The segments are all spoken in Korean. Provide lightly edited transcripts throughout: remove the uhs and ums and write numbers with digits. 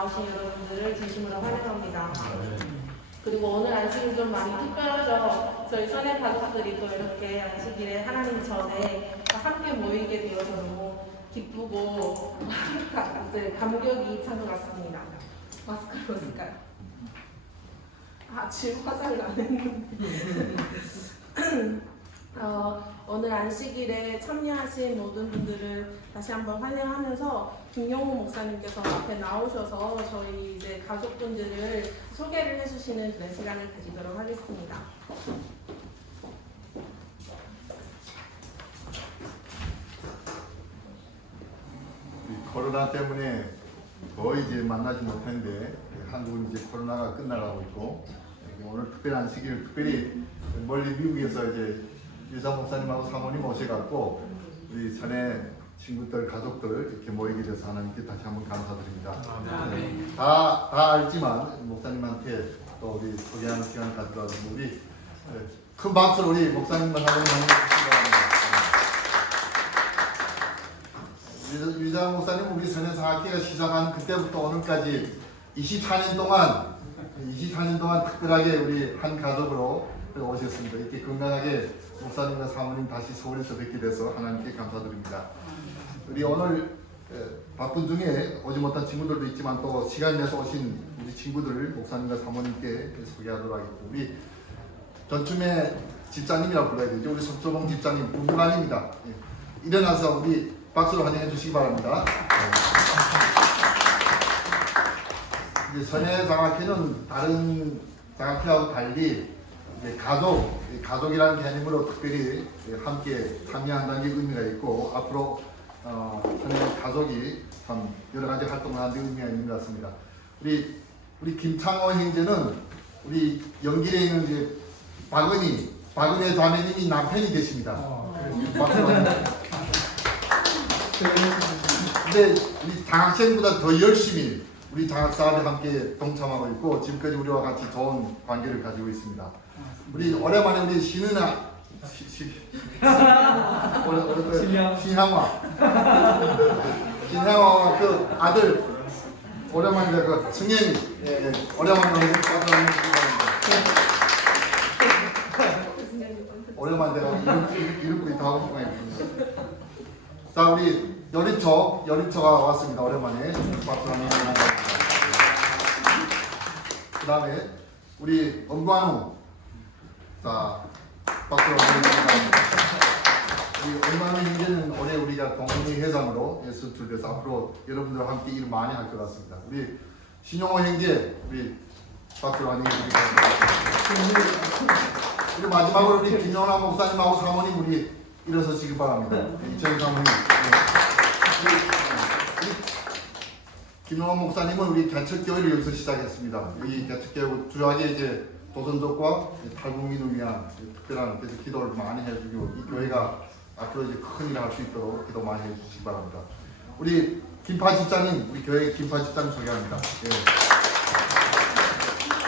나오신 여러분들을 진심으로 환영합니다. 그리고 오늘 안식일 좀 많이 특별하죠. 저희 선의 가족들이 또 이렇게 안식일에 하나님 전에 함께 모이게 되어서 너무 기쁘고 감격이 찬 것 같습니다. 마스크를 벗을까요? 지금 화장을 안 했는데. 오늘 안식일에 참여하신 모든 분들을 다시 한번 환영하면서 김영호 목사님께서 앞에 나오셔서 저희 이제 가족분들을 소개를 해주시는 그런 시간을 가지도록 하겠습니다. 코로나 때문에 거의 이제 만나지 못했는데 한국은 이제 코로나가 끝나가고 있고 오늘 특별한 시기를 특별히 멀리 미국에서 이제 유사 목사님하고 사모님 오셔갖고 우리 전에 친구들 가족들 이렇게 모이게 돼서 하나님께 다시 한번 감사드립니다. 다 알지만 목사님한테 또 우리 소개하는 시간을 가져가서 우리 큰 박수로 우리 목사님과 사모님 유자 목사님 우리 선해상학회가 시작한 그때부터 오늘까지 24년 동안 특별하게 우리 한 가족으로 오셨습니다. 이렇게 건강하게 목사님과 사모님 다시 서울에서 뵙게 돼서 하나님께 감사드립니다. 우리 오늘 바쁜 중에 오지 못한 친구들도 있지만 또 시간 내서 오신 우리 친구들 목사님과 사모님께 소개하도록 하겠습니다. 우리 전춤의 집사님이라고 불러야 되죠. 우리 석조봉 집사님 부부간입니다. 일어나서 우리 박수로 환영해 주시기 바랍니다. 이제 선해장학회는 다른 장학회하고 달리 이제 가족이라는 개념으로 특별히 함께 참여한다는 게 의미가 있고 앞으로 선해 가족이 참 여러 가지 활동을 하는 데 의미가 있는 것 같습니다. 우리 김창호 형제는 우리 연길에 있는 이제 박은혜 자매님이 남편이 되십니다. 근데 우리 장학생보다 더 열심히 우리 장학사업에 함께 동참하고 있고 지금까지 우리와 같이 좋은 관계를 가지고 있습니다. 우리 오랜만에 우리 신은아 신향화 그 아들 오랜만에 그 승현이 오랜만에 오랜만에 내가 이름도 있다 하고 싶어요. 자 우리 여리초가 왔습니다. 오랜만에 박수 한번 해주세요. 그 다음에 우리 엄관우 자 박수 한번 해주세요. 우리 엄관우 형제는 올해 우리가 동문회 회장으로 선출돼서 앞으로 여러분들과 함께 일 많이 할 것 같습니다. 우리 신용호 형제 우리 박수로 환영해드리겠습니다. 우리 마지막으로 우리 김영하 목사님하고 사모님 우리 일어서시기 바랍니다. 이철 사모님. 김영환 목사님은 우리 개척교회를 여기서 시작했습니다. 이 개척교회 주요하게 이제 조선족과 탈북민을 위한 특별한 그래서 기도를 많이 해주고 이 교회가 앞으로 이제 큰 일을 할 수 있도록 기도 많이 해주시기 바랍니다. 우리 김파 집사님, 우리 교회 김파 집사님 소개합니다. 예.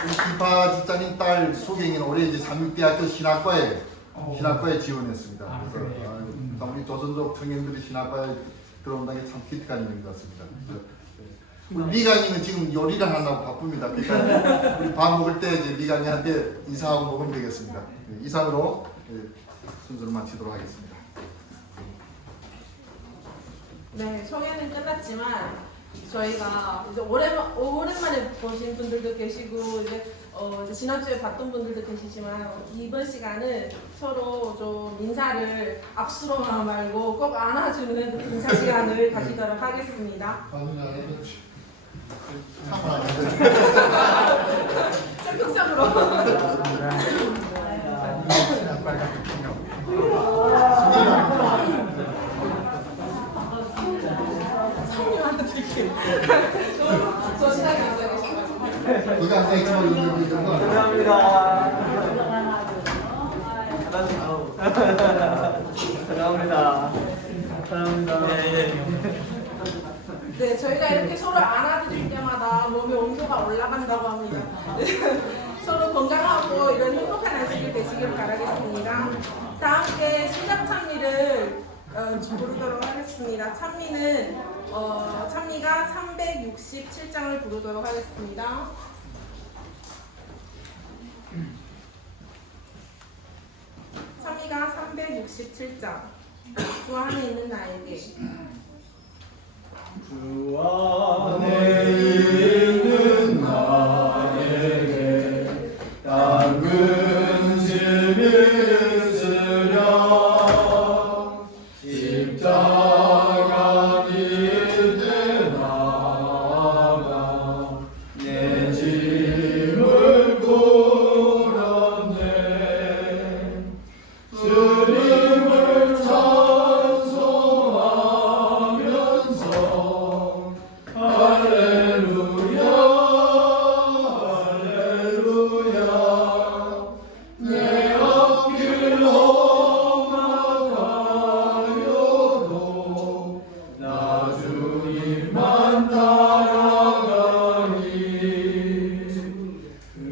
우리 김파 집사님 딸 소경이는 올해 이제 삼육대학교 신학과에 지원했습니다. 그래서 우리 조선족 청년들이 신학과에 들어온다는 게 참 기특한 일인 것 같습니다. 우리 미강이는 지금 요리를 하려고 바쁩니다. 그러니까 우리 밥 먹을 때 이제 미강이한테 인사하고 먹으면 되겠습니다. 이상으로 순서를 마치도록 하겠습니다. 네, 소개는 끝났지만 저희가 이제 오랜만에 보신 분들도 계시고 이제 지난주에 봤던 분들도 계시지만 이번 시간은 서로 좀 인사를 악수로만 말고 꼭 안아주는 인사 시간을 가지도록 하겠습니다. 적극적으로. 성님 하나 드릴게요. 저 신하게 인사하겠습니다. 감사합니다. 네, 저희가 이렇게 서로 안아드릴 때마다 몸의 온도가 올라간다고 합니다. 서로 건강하고 이런 행복한 안식일 되시길 바라겠습니다. 다 함께 시작 찬미를 부르도록 하겠습니다. 찬미가 367장을 부르도록 하겠습니다. 찬미가 367장. 주 안에 있는 나에게. 주 안에 있는 나에게 딱 근심이 있으랴 십자가 밑에 나가 내 짐을 꾸렸네 주님을 찬송하면서 할렐루야 할렐루야 내 앞길 험악하여도 나 주님만 따라가니 그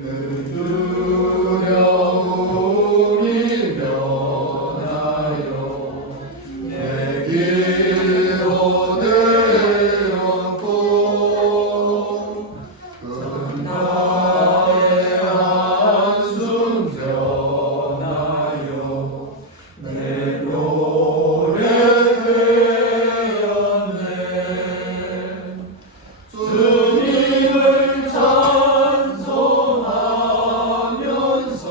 두려움이 변하여 내 길로 내렸고 그 나의 한숨 변하여 내 노래 되었네 주님을 찬송하면서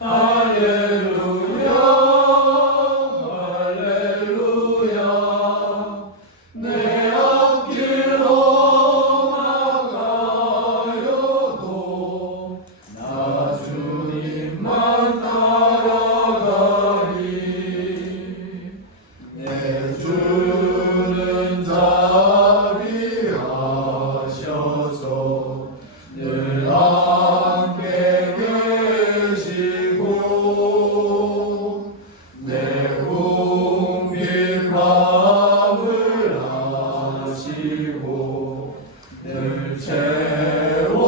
할렐루야 할렐루야 내 앞길 험악하여도 나 주님만 따라가리 내 주는 자비하셔서 늘 함께 계시고 내 궁핍함을 아시고 늘 채워주시네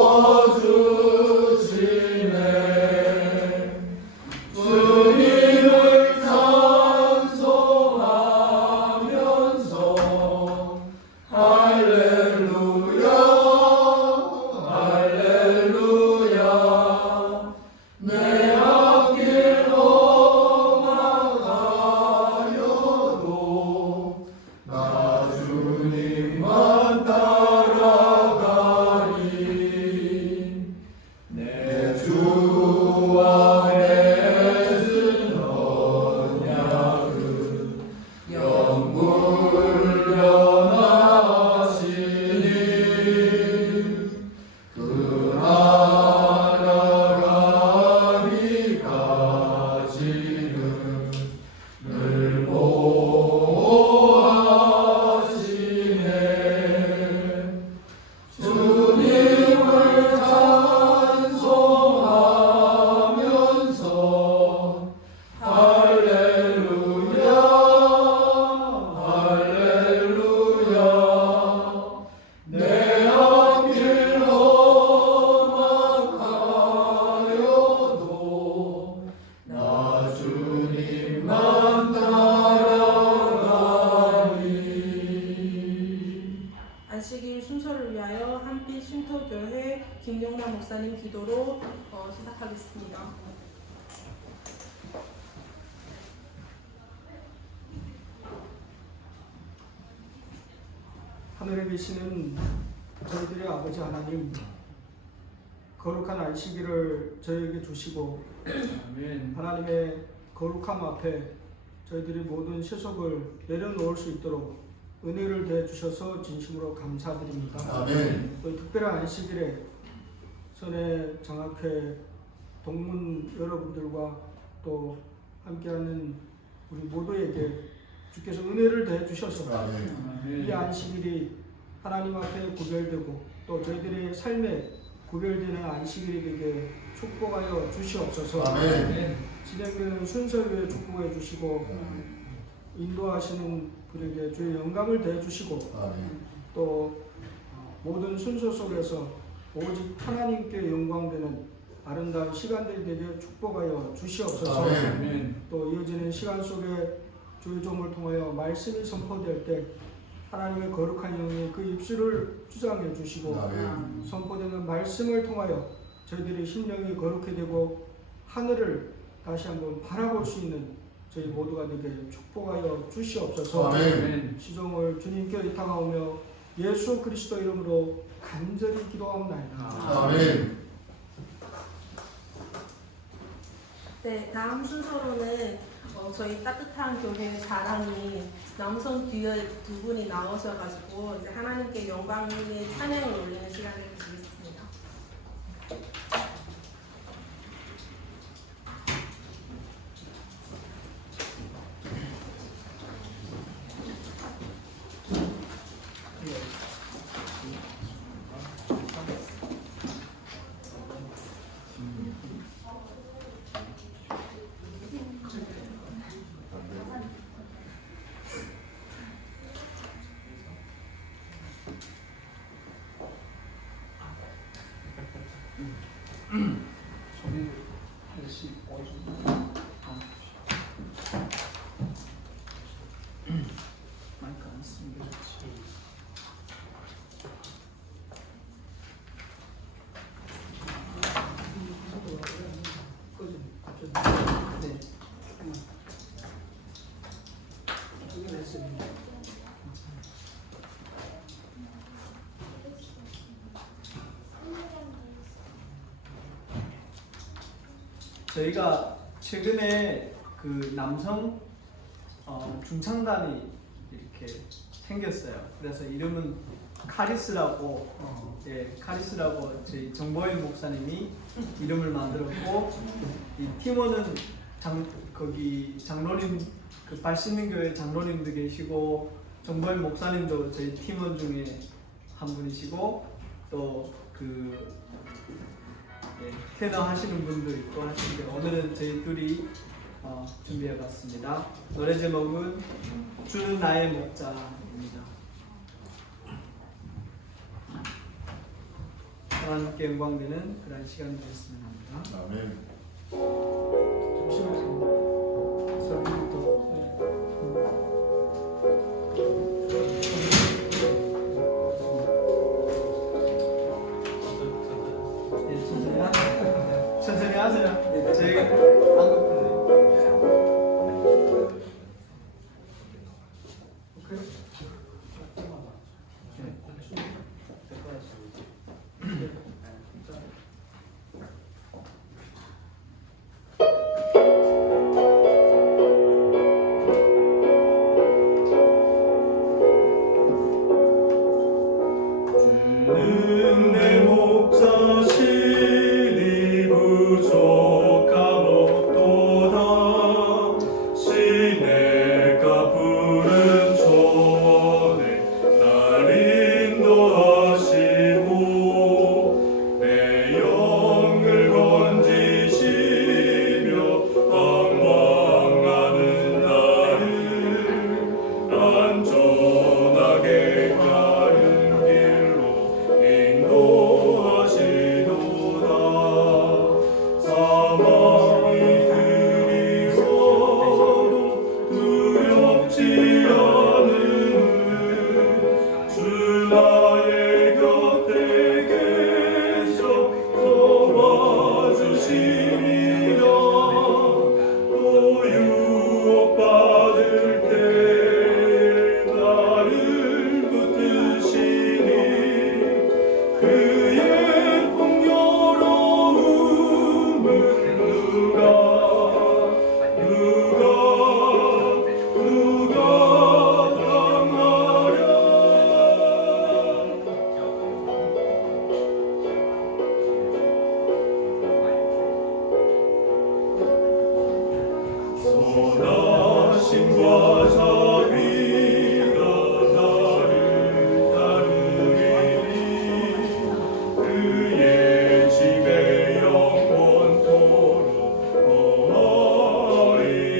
주님을 찬송하면서 할렐루야 할렐루야 내 앞길 험악하여도 나 주님만 따라가리 내 주와 맺은 언약은 영불변하시니 그 하나가리까지는 늘 보호하시네 주님을 찬송하면서 할렐루야 할렐루야 내 앞길 험악하여도 나 주님만 따라가리 안식일 순서를 위하여 한빛 쉼터교회 김용남 목사님 기도로 시작하겠습니다. 하늘에 계시는 저희들의 아버지 하나님, 거룩한 안식일을 저희에게 주시고 하나님의 거룩함 앞에 저희들이 모든 세속을 내려놓을 수 있도록 은혜를 대해 주셔서 진심으로 감사드립니다. 아멘. 또 특별한 안식일에 선해 장학회 동문 여러분들과 또 함께하는 우리 모두에게 주께서 은혜를 대해 주셔서 아멘. 이 안식일이 하나님 앞에 구별되고 또 저희들의 삶에 구별되는 안식일이 되게 축복하여 주시옵소서. 아멘. 진행되는 순서 위에 축복해 주시고 인도하시는 분에게 주의 영감을 대해 주시고 아멘. 또 모든 순서 속에서 오직 하나님께 영광되는 아름다운 시간들이 되게 축복하여 주시옵소서. 아멘. 또 이어지는 시간 속에 주의 종을 통하여 말씀이 선포될 때 하나님의 거룩한 영이 그 입술을 주장해 주시고 선포되는 말씀을 통하여 저희들의 심령이 거룩해 되고 하늘을 다시 한번 바라볼 수 있는 저희 모두가 되게 축복하여 주시옵소서. 아멘. 시종을 주님께 의탁하오며 예수 그리스도 이름으로 간절히 기도합나이다. 아멘. 네, 다음 순서로는 저희 따뜻한 교회 자랑이 남성 듀얼 두 분이 나오셔가지고 이제 하나님께 영광의 찬양을 올리는 시간을 가지겠습니다. 저희가 최근에 그 남성 중창단이 이렇게 생겼어요. 그래서 이름은 카리스라고 카리스라고 저희 정보현 목사님이 이름을 만들었고, 이 팀원은 거기 장로님, 그 발신능교회 장로님도 계시고 정보현 목사님도 저희 팀원 중에 한 분이시고, 또 그 테너 하시는 분도 있고 하시는데, 오늘은 저희 둘이 준비해봤습니다. 노래 제목은 주는 나의 목자입니다. 하나님께 영광되는 그런 시간이 되었으면 합니다. 아멘. 잠시만요. 설교부터. 천천히 하세요. 저희가 안 급해요. 내 목자신이 부족함없도다. 시내가 푸른 초원에 날 인도하시고 내 영을 건지시며 방황하는 나를 안전하게 가는 길로 인도하시도다. 사망이 그리워도 두렵지 않으니 주 나의 곁에 계셔 도와주시리라. 또 유혹받을 때 나를 붙드시니 그의 풍요로움을 누가 당하랴. 선하심과 자비가 나를 따르리니 그의 집에 영원토록 거하리로다.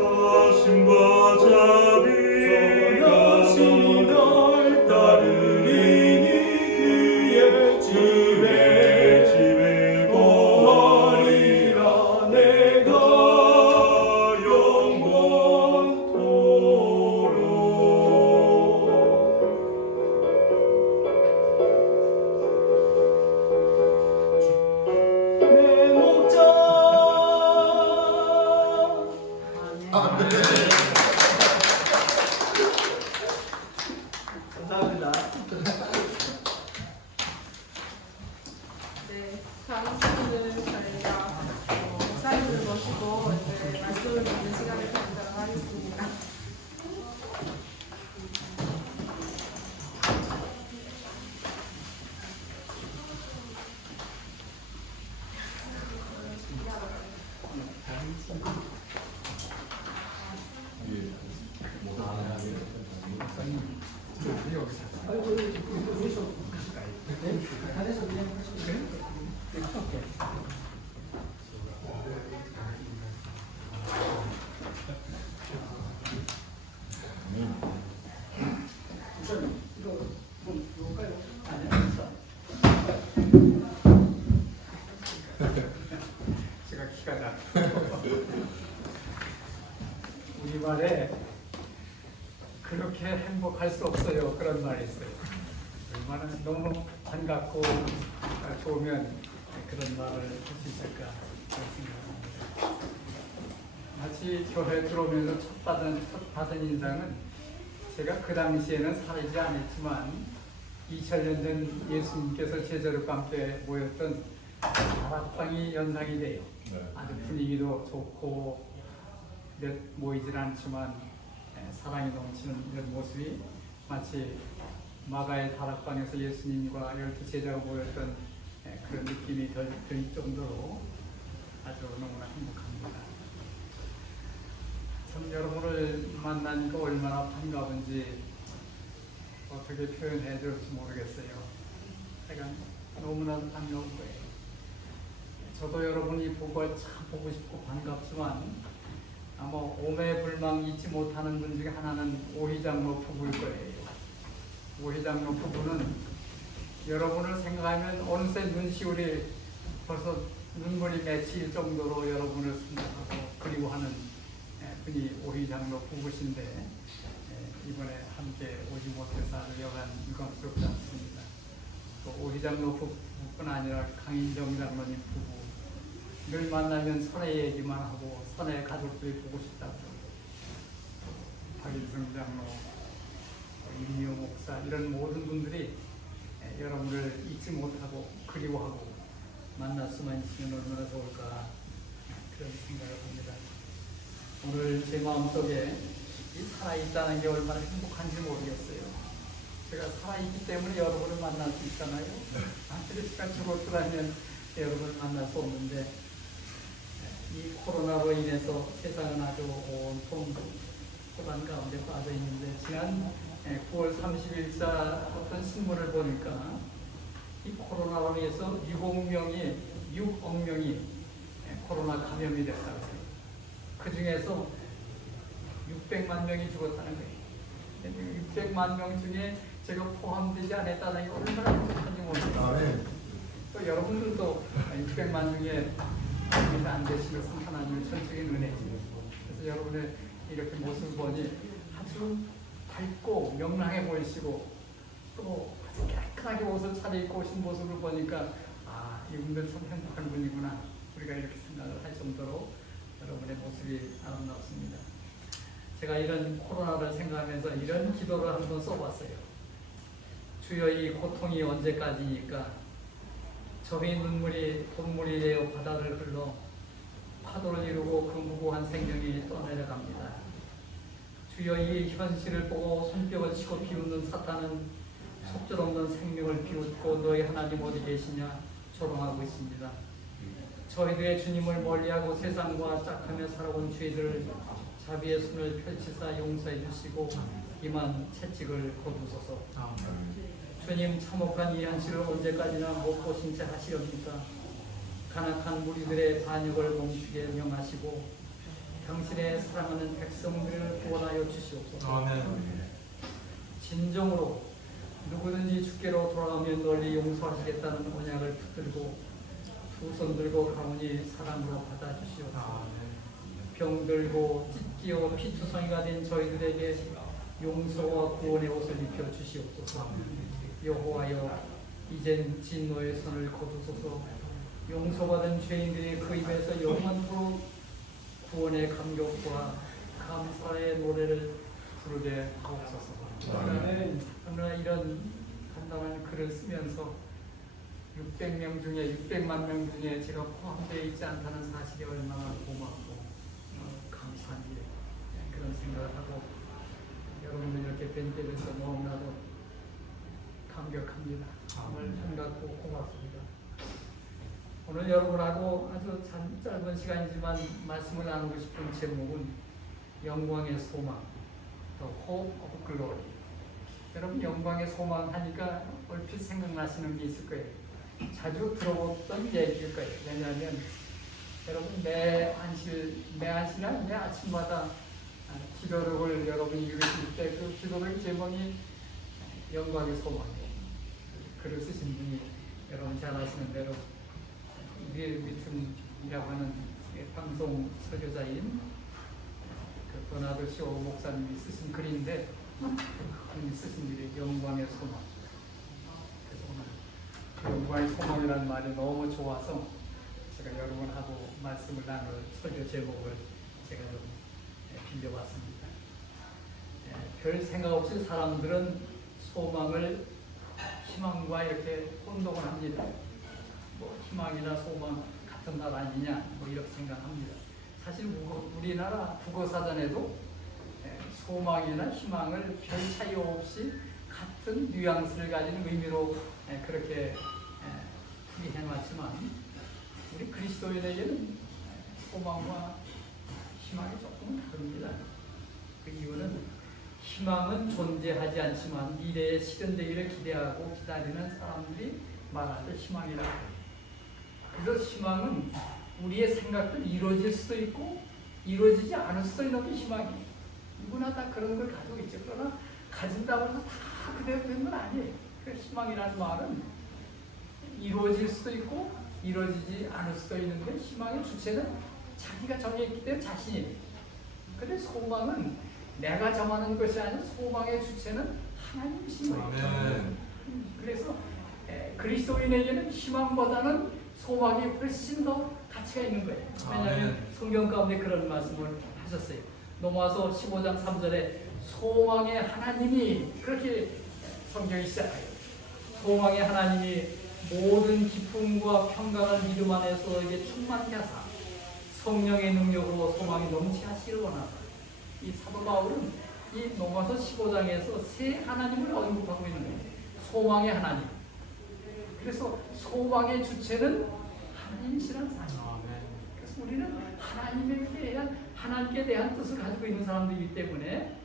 선하심과 자비가 날 따르리니 그의 집에 거하리라. 내 감사합니다. 네, 다음 시간은 저희가 목사님을 모시고 이제 말씀을 듣는 시간을 갖도록 하겠습니다. 제가 키가 작아요. 우리말에 그렇게 행복할 수 없어요. 그런 말이 있어요. 얼마나 너무 반갑고 좋으면 그런 말을 할 수 있을까 그런 생각합니다. 마치 교회 들어오면서 첫 받은 인상은 제가 그 당시에는 살지 않았지만 2000년 전 예수님께서 제자들과 함께 모였던 다락방이 연상이 돼요. 아주 분위기도 좋고 몇 모이질 않지만 사랑이 넘치는 이런 모습이 마치 마가의 다락방에서 예수님과 12 제자가 모였던 그런 느낌이 들 정도로 아주 너무나 행복합니다. 참 여러분을 만나니까 얼마나 반가운지 어떻게 표현해 줄지 모르겠어요. 제가 너무나 반가운 거예요. 저도 여러분이 보고 참 보고 싶고 반갑지만 아마 오매불망 잊지 못하는 분 중에 하나는 오희장로 부부일 거예요. 오희장로 부부는 여러분을 생각하면 어느새 눈시울이 벌써 눈물이 맺힐 정도로 여러분을 생각하고 그리워하는 분이 오희장로 부부신데 이번에 함께 오지 못해서 아주 여간 유감스럽지 않습니다. 또 오희장로 부부뿐 아니라 강인정 장로님 부부 늘 만나면 선의 얘기만 하고 선의 가족들이 보고 싶다고 박인성 장로, 임미호 목사 이런 모든 분들이 여러분을 잊지 못하고 그리워하고 만날 수만 있으면 얼마나 좋을까 그런 생각을 합니다. 오늘 제 마음속에 이 살아있다는 게 얼마나 행복한지 모르겠어요. 제가 살아있기 때문에 여러분을 만날 수 있잖아요. 그러니까 죽었더라면 여러분을 만날 수 없는데 이 코로나로 인해서 세상은 아주 온통 혼란 가운데 빠져 있는데 지난 9월 30일자 어떤 신문을 보니까 이 코로나로 인해서 6억 명이 코로나 감염이 됐다고 해요. 그 중에서 600만 명이 죽었다는 거예요. 600만 명 중에 제가 포함되지 않았다는 게 얼마나 행복한지 모르겠어요. 또 여러분들도 600만 중에 안 되신 것은 하나님의 전적인 은혜죠. 그래서 여러분의 이렇게 모습을 보니 아주 밝고 명랑해 보이시고 또 아주 깨끗하게 옷을 차려입고 오신 모습을 보니까 아, 이분들 참 행복한 분이구나. 우리가 이렇게 생각을 할 정도로 여러분의 모습이 아름답습니다. 제가 이런 코로나를 생각하면서 이런 기도를 한번 써봤어요. 주여 이 고통이 언제까지니까 저의 눈물이 돈물이 되어 바다를 흘러 파도를 이루고 그 무고한 생명이 떠내려갑니다. 주여 이 현실을 보고 손뼉을 치고 비웃는 사탄은 속절없는 생명을 비웃고 너희 하나님 어디 계시냐 조롱하고 있습니다. 저희들의 주님을 멀리하고 세상과 짝하며 살아온 죄들을 자비의 손을 펼치사 용서해 주시고 이만 채찍을 거두소서. 주님 참혹한 이 현실을 언제까지나 못 보신 채 하시렵니까? 간악한 무리들의 반역을 멈추게 명하시고 당신의 사랑하는 백성들을 구원하여 주시옵소서. 진정으로 누구든지 주께로 돌아오면 널리 용서하시겠다는 언약을 붙들고 두 손 들고 가오니 사랑으로 받아주시옵소서. 병들고 찢기어 피투성이가 된 저희들에게 용서와 구원의 옷을 입혀 주시옵소서. 여호와여 이젠 진노의 손을 거두소서. 용서받은 죄인들이 그 입에서 영원토록 구원의 감격과 감사의 노래를 부르게 하옵소서. 그러나 이런 간단한 글을 쓰면서 600명 중에 600만 명 중에 제가 포함되어 있지 않다는 사실이 얼마나 고맙고 감사한지 그런 생각을 하고 여러분들 이렇게 뵙게 돼서 너무나도 감격합니다. 정말 반갑고 고맙습니다. 오늘 여러분하고 아주 짧은 시간이지만 말씀을 나누고 싶은 제목은 영광의 소망, The Hope of Glory. 여러분 영광의 소망 하니까 얼핏 생각나시는 게 있을 거예요. 자주 들어봤던 얘기일 거예요. 왜냐하면 여러분 매 아침마다 기도를 여러분이 읽으실 때 그 기도를 제목이 영광의 소망이에요. 글을 쓰신 분이 여러분 잘 아시는 대로 윌 위튼이라고 하는 방송 설교자인 그 버나드 쇼 목사님이 쓰신 글인데 그분이 쓰신 글이 영광의 소망. 그래서 오늘 영광의 소망이라는 말이 너무 좋아서 제가 여러분하고 말씀을 나눌 설교 제목을 제가 좀 빌려봤습니다. 별 생각 없이 사람들은 소망을 희망과 이렇게 혼동을 합니다. 뭐 희망이나 소망 같은 말 아니냐 뭐 이렇게 생각합니다. 사실 우리나라 국어사전에도 소망이나 희망을 별 차이 없이 같은 뉘앙스를 가진 의미로 그렇게 풀이해놨지만 우리 그리스도인에게는 소망과 희망이 조금 다릅니다. 그 이유는 희망은 존재하지 않지만 미래에 실현되기를 기대하고 기다리는 사람들이 말할 때 희망이라고 해요. 그래서 희망은 우리의 생각도 이루어질 수도 있고 이루어지지 않을 수도 있는 게 희망이에요. 누구나 다 그런 걸 가지고 있죠. 그러나 가진다고 해서 다 그대로 되는 건 아니에요. 그 희망이라는 말은 이루어질 수도 있고 이루어지지 않을 수도 있는데 희망의 주체는 자기가 정해있기 때문에 자신이에요. 근데 소망은 내가 정하는 것이 아니라 소망의 주체는 하나님이신 거예요. 그래서 그리스도인에게는 희망보다는 소망이 훨씬 더 가치가 있는 거예요. 왜냐하면 성경 가운데 그런 말씀을 하셨어요. 로마서 15장 3절에 소망의 하나님이 그렇게 성경이 시작해요. 소망의 하나님이 모든 기쁨과 평강을 믿음 안에서 너에게 충만케 하사 성령의 능력으로 소망이 넘치하시를 원하다. 이 사도 바울은 이 로마서 15장에서 세 하나님을 언급하고 있는 거예요. 소망의 하나님. 그래서 소망의 주체는 하나님이시라는 사실. 그래서 우리는 하나님께 대한 뜻을 가지고 있는 사람들이기 때문에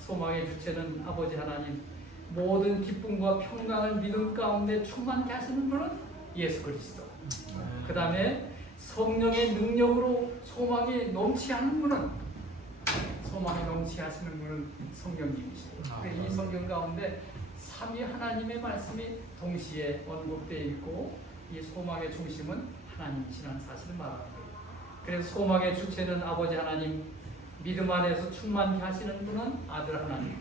소망의 주체는 아버지 하나님, 모든 기쁨과 평강을 믿음 가운데 충만케 하시는 분은 예수 그리스도. 그 다음에 성령의 능력으로 소망이 넘치하는 분은 성령님이시고 이 성경 가운데 삼위 하나님의 말씀이 동시에 언급되어 있고 이 소망의 중심은 하나님이시라는 사실을 말하는 거예요. 그래서 소망의 주체는 아버지 하나님, 믿음 안에서 충만케 하시는 분은 아들 하나님,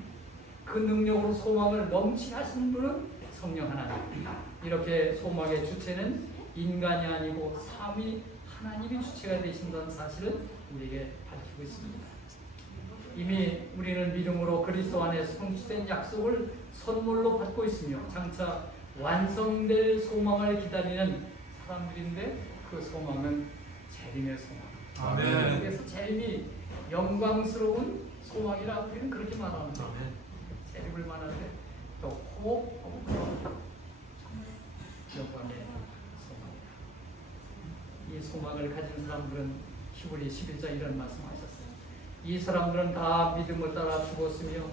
그 능력으로 소망을 넘치게 하시는 분은 성령 하나님. 이렇게 소망의 주체는 인간이 아니고 삼위 하나님이 주체가 되신다는 사실을 우리에게 밝히고 있습니다. 이미 우리는 믿음으로 그리스도 안에 성취된 약속을 선물로 받고 있으며 장차 완성될 소망을 기다리는 사람들인데 그 소망은 재림의 소망. 아멘. 그래서 재림이 영광스러운 소망이라 우리는 그렇게 말합니다. 재림을 말하는데 또 호흡 영광의 소망이다. 이 소망을 가진 사람들은 히브리 11장 이런 말씀하셨어요. 이 사람들은 다 믿음을 따라 죽었으며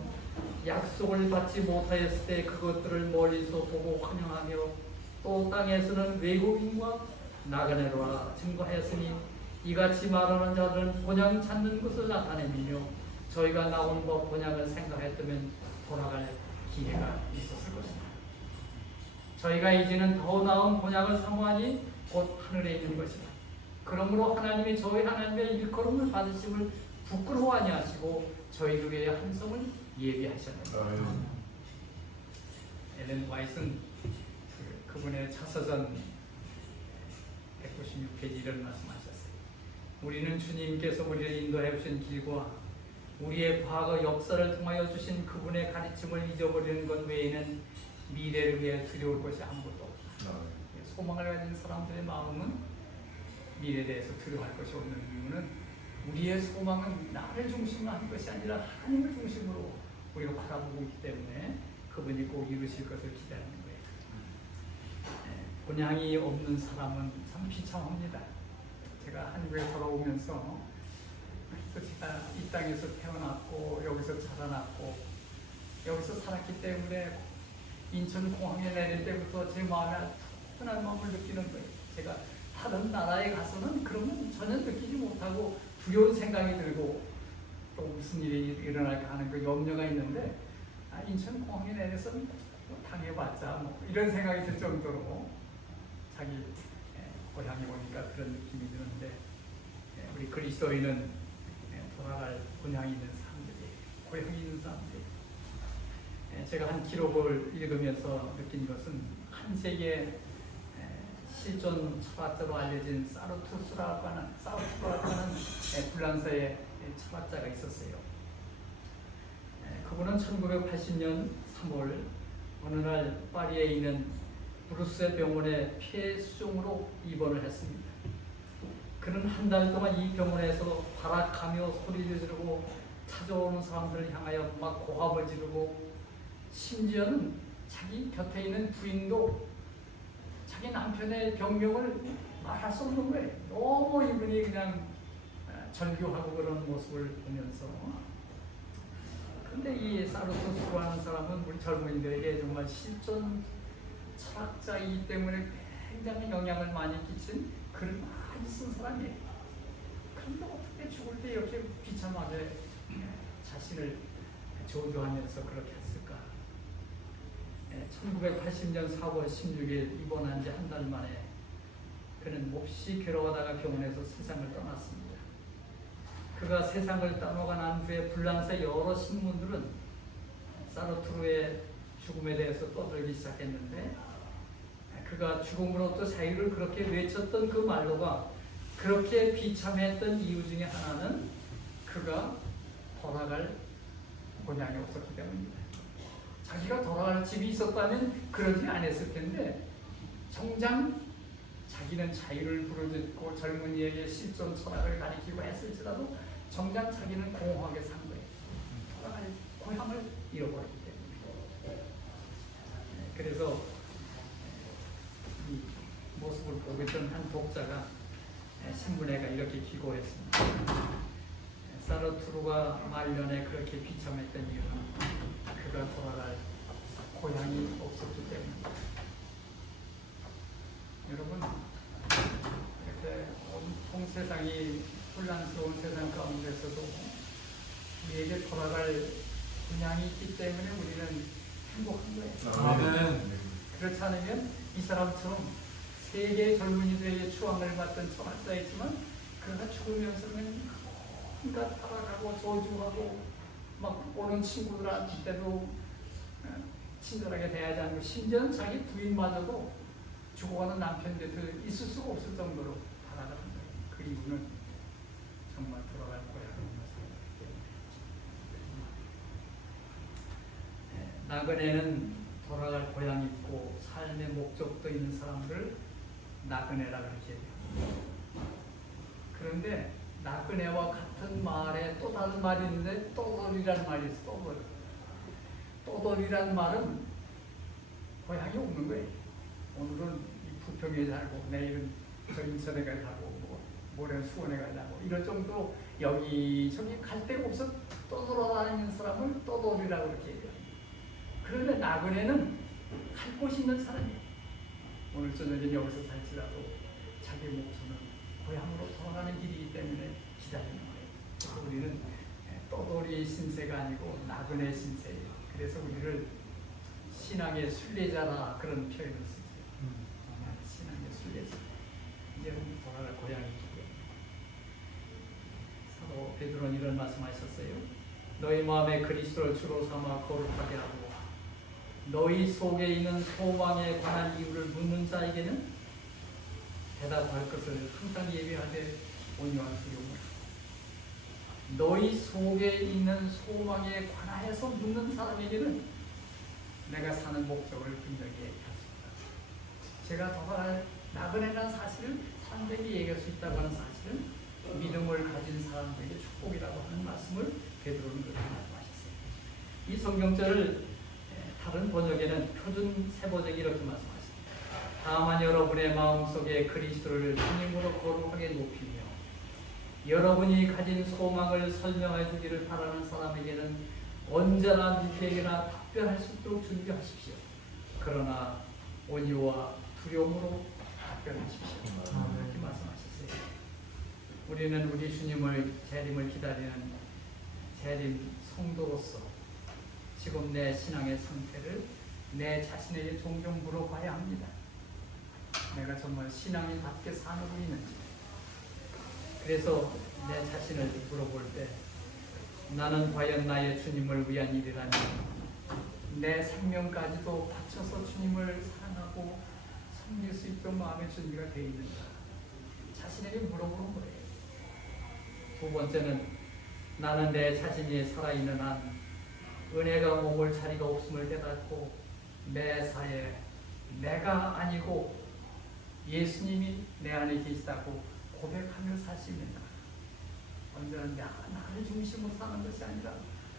약속을 받지 못하였을 때 그것들을 멀리서 보고 환영하며 또 땅에서는 외국인과 나그네로라 증거하였으니 이같이 말하는 자들은 본향 찾는 것을 나타내며 저희가 나온 법 본향을 생각했다면 돌아갈 기회가 있었을 것이다. 저희가 이제는 더 나은 본향을 사모하니 곧 하늘에 있는 것이다. 그러므로 하나님이 저희 하나님의 일컬음을 받으심을 부끄러워하지 하시고 저희를 위해 한 성을 예비하셨다. 엘렌 화이트는 그분의 차서전 196페이지 이런 말씀하셨어요. 우리는 주님께서 우리를 인도해 주신 길과 우리의 과거 역사를 통하여 주신 그분의 가르침을 잊어버리는 것 외에는 미래를 위해 두려울 것이 아무것도 없다. 소망을 가진 사람들의 마음은 미래에 대해서 두려워할 것이 없는 이유는 우리의 소망은 나를 중심으로 한 것이 아니라 하나님을 중심으로 우리가 바라보고 있기 때문에 그분이 꼭 이루실 것을 기대하는 거예요. 본향이 없는 사람은 참 비참합니다. 제가 한국에 돌아오면서 제가 이 땅에서 태어났고 여기서 자라났고 여기서 살았기 때문에 인천공항에 내릴 때부터 제 마음에 편한 마음을 느끼는 거예요. 제가 다른 나라에 가서는 그런 건 전혀 느끼지 못하고 두려운 생각이 들고 또 무슨 일이 일어날까 하는 그 염려가 있는데 인천공항에 내려서는 뭐 당해봤자 뭐 이런 생각이 들 정도로 자기 고향에 오니까 그런 느낌이 드는데 우리 그리스도인은 돌아갈 고향이 있는 사람들이 고향이 있는 사람들이 제가 한 기록을 읽으면서 느낀 것은 한 세계 실존 철학자로 알려진 사르투르라고 하는 불란서의 철학자가 있었어요. 그분은 1980년 3월 어느 날 파리에 있는 브루스의 병원에 폐 수종으로 입원을 했습니다. 그는 한 달 동안 이 병원에서 발악하며 소리를 지르고 찾아오는 사람들을 향하여 막 고함을 지르고 심지어는 자기 곁에 있는 부인도 자기 남편의 병명을 말할 수 없는 거예요. 너무 이분이 그냥 절규하고 그런 모습을 보면서 근데 이 사르투르라고 하는 사람은 우리 젊은이들에게 정말 실존 철학자이기 때문에 굉장히 영향을 많이 끼친 글을 많이 쓴 사람이에요. 그런데 어떻게 죽을 때 이렇게 비참하게 자신을 저주하면서 그렇게 했을까? 1980년 4월 16일 입원한 지 한 달 만에 그는 몹시 괴로워하다가 병원에서 세상을 떠났습니다. 그가 세상을 떠나고 난 후에 불란서의 여러 신문들은 사르투르의 죽음에 대해서 떠들기 시작했는데 그가 죽음으로부터 자유를 그렇게 외쳤던 그 말로가 그렇게 비참했던 이유 중에 하나는 그가 돌아갈 고향이 없었기 때문입니다. 자기가 돌아갈 집이 있었다면 그러지 않았을 텐데 정작 자기는 자유를 부르짖고 젊은이에게 실존 철학을 가리키고 했을지라도 정작 자기는 공허하게 산 거예요. 돌아갈 고향을 잃어버렸기 때문에. 그래서 이 모습을 보고 있던 한 독자가 신문에가 이렇게 기고했습니다. 사르투르가 말년에 그렇게 비참했던 이유는 그가 돌아갈 고향이 없었기 때문입니다. 여러분, 이렇게 온통 세상이 혼란스러운 세상 가운데서도 우리에게 돌아갈 고향이 있기 때문에 우리는 행복한 거예요. 아멘. 그렇지 않으면 이 사람처럼 세계의 젊은이들에게 추앙을 받던 철학자이지만 그가 죽으면서는 온갖 타락하고 저주하고 막 오는 친구들한테도 친절하게 대하지 않고 심지어는 자기 부인마저도 죽어가는 남편한테 있을 수가 없을 정도로 타락을 한 거예요. 그 이유는 정말 돌아갈 고향을 생각했기 때문에. 나그네는 돌아갈 고향이 있고 삶의 목적도 있는 사람들 나그네라 그렇게 해요. 그런데 나그네와 같은 말에 또 다른 말이 있는데 떠돌이라는 말이 있어. 떠돌이. 떠돌이라는 말은 고향이 없는 거예요. 오늘은 이 부평에 살고 내일은 저 인천에 가고 모레는 수원에 가고 이럴 정도로 여기저기 갈 데가 없어 떠돌아다니는 사람을 떠돌이라고 그렇게 얘기해요. 그런데 나그네는 갈 곳이 있는 사람이에요. 오늘 저녁에 여기서 살지라도 자기 목숨은 고향으로 돌아가는 길이기 때문에 기다리는 거예요. 우리는 떠돌이 신세가 아니고 나그네 신세예요. 그래서 우리를 신앙의 순례자라 그런 표현을 쓰죠. 신앙의 순례자. 이제 우리 돌아갈 고향이 있고요. 사도 베드로는 이런 말씀하셨어요. 너희 마음에 그리스도를 주로 삼아 거룩하게 하고 너희 속에 있는 소망에 관한 이유를 묻는 자에게는 대답할 것을 항상 예비하되 온유한 수용을. 너희 속에 있는 소망에 관하여서 묻는 사람에게는 내가 사는 목적을 분명히 얘기했습니다. 제가 더 나그네라는 사실을 사람들에게 얘기할 수 있다고 하는 사실은 믿음을 가진 사람들에게 축복이라고 하는 말씀을 베드로는 그렇게 말씀하셨어요. 이 성경절을 다른 번역에는 표준 세번역이 이렇게 말씀하십니다. 다만 여러분의 마음속에 그리스도를 주님으로 거룩하게 높이며 여러분이 가진 소망을 설명해 주기를 바라는 사람에게는 언제나 누구에게나 답변할 수 있도록 준비하십시오. 그러나 온유와 두려움으로 답변하십시오. 이렇게 말씀하셨어요. 우리는 우리 주님을 재림을 기다리는 재림 성도로서 지금 내 신앙의 상태를 내 자신에게 종종 물어봐야 합니다. 내가 정말 신앙인답게 살고 있는지. 그래서 내 자신을 물어볼 때 나는 과연 나의 주님을 위한 일이라니 내 생명까지도 바쳐서 주님을 사랑하고 섬길 수 있도록 마음의 준비가 되어 있는가 자신에게 물어보는 거예요. 두 번째는 나는 내 자신이 살아있는 한 은혜가 머물 자리가 없음을 깨닫고 매사에 내가 아니고 예수님이 내 안에 계시다고 고백하며 살 수 있는가. 언제나 나를 중심으로 사는 것이 아니라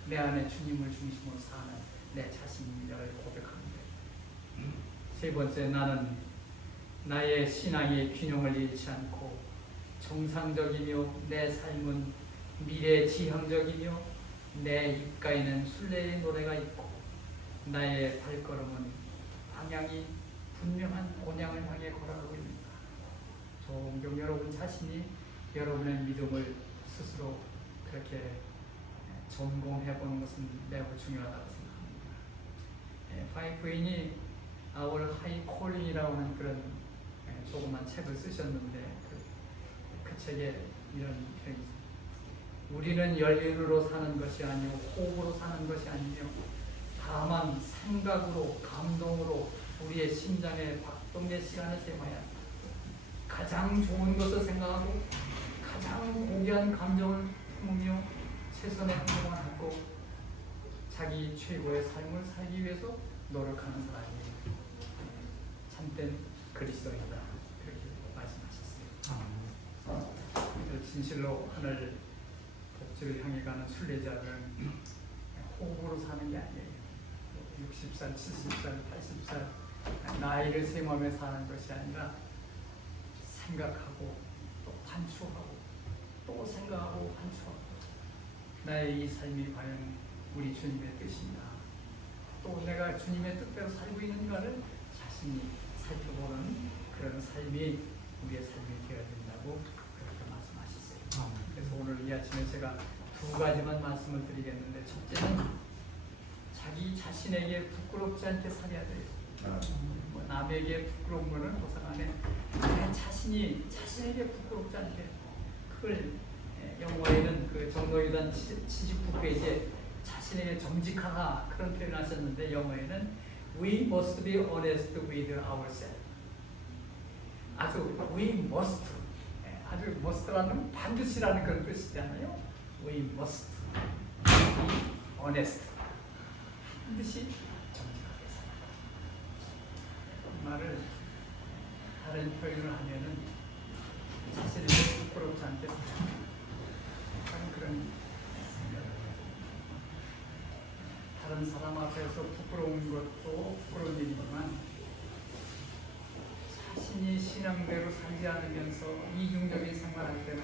내 안에 주님을 중심으로 사는 내 자신을 고백하는 거예요. 세 번째, 나는 나의 신앙의 균형을 잃지 않고 정상적이며 내 삶은 미래지향적이며 내 입가에는 순례의 노래가 있고 나의 발걸음은 방향이 분명한 본향을 향해 걸어가고 있는가. 종종 여러분 자신이 여러분의 믿음을 스스로 그렇게 점검해 보는 것은 매우 중요하다고 생각합니다. 파이프인이 Our High Calling이라고 하는 그런 조그만 책을 쓰셨는데 그 책에 이런 표현이 있습니다. 우리는 열린으로 사는 것이 아니고 호흡으로 사는 것이 아니며 다만 생각으로 감동으로 우리의 심장에 박동의 시간을 세워야 한다. 가장 좋은 것을 생각하고 가장 고귀한 감정을 품으며 최선의 행동을 하고 자기 최고의 삶을 살기 위해서 노력하는 사람이 참된 그리스도인이다. 그렇게 말씀하셨어요. 진실로 하늘 복지를 향해 가는 순례자는 호흡으로 사는 게 아니에요. 60살, 70살, 80살 나이를 세우며 사는 것이 아니라 생각하고 또 반추하고 또 생각하고 반추하고 나의 이 삶이 과연 우리 주님의 뜻인가, 또 내가 주님의 뜻대로 살고 있는가를 자신이 살펴보는 그런 삶이 우리의 삶이 되어야 된다고 그렇게 말씀하셨어요. 그래서 오늘 이 아침에 제가 두 가지만 말씀을 드리겠는데, 첫째는 자기 자신에게 부끄럽지 않게 살아야 돼요. 남에게 부끄러운 거는 고상 안에 내 자신이 자신에게 부끄럽지 않게, 그걸 영어에는 그 정로유단 79페이지에 자신에게 정직하라 그런 표현을 하셨는데, 영어에는 We must be honest with ourselves. 아주 we must, 아주 must라는 반드시라는 그런 뜻이잖아요. We must be honest. 반드시 정직하게 살아라. 이 말을 다른 표현을 하면은 자신에게 부끄럽지 않게 살아라. 그런 생각을 해요. 다른 사람 앞에서 부끄러운 것도 부끄러운 일이지만 자신이 신앙대로 살지 않으면서 이중적인 생활할 때는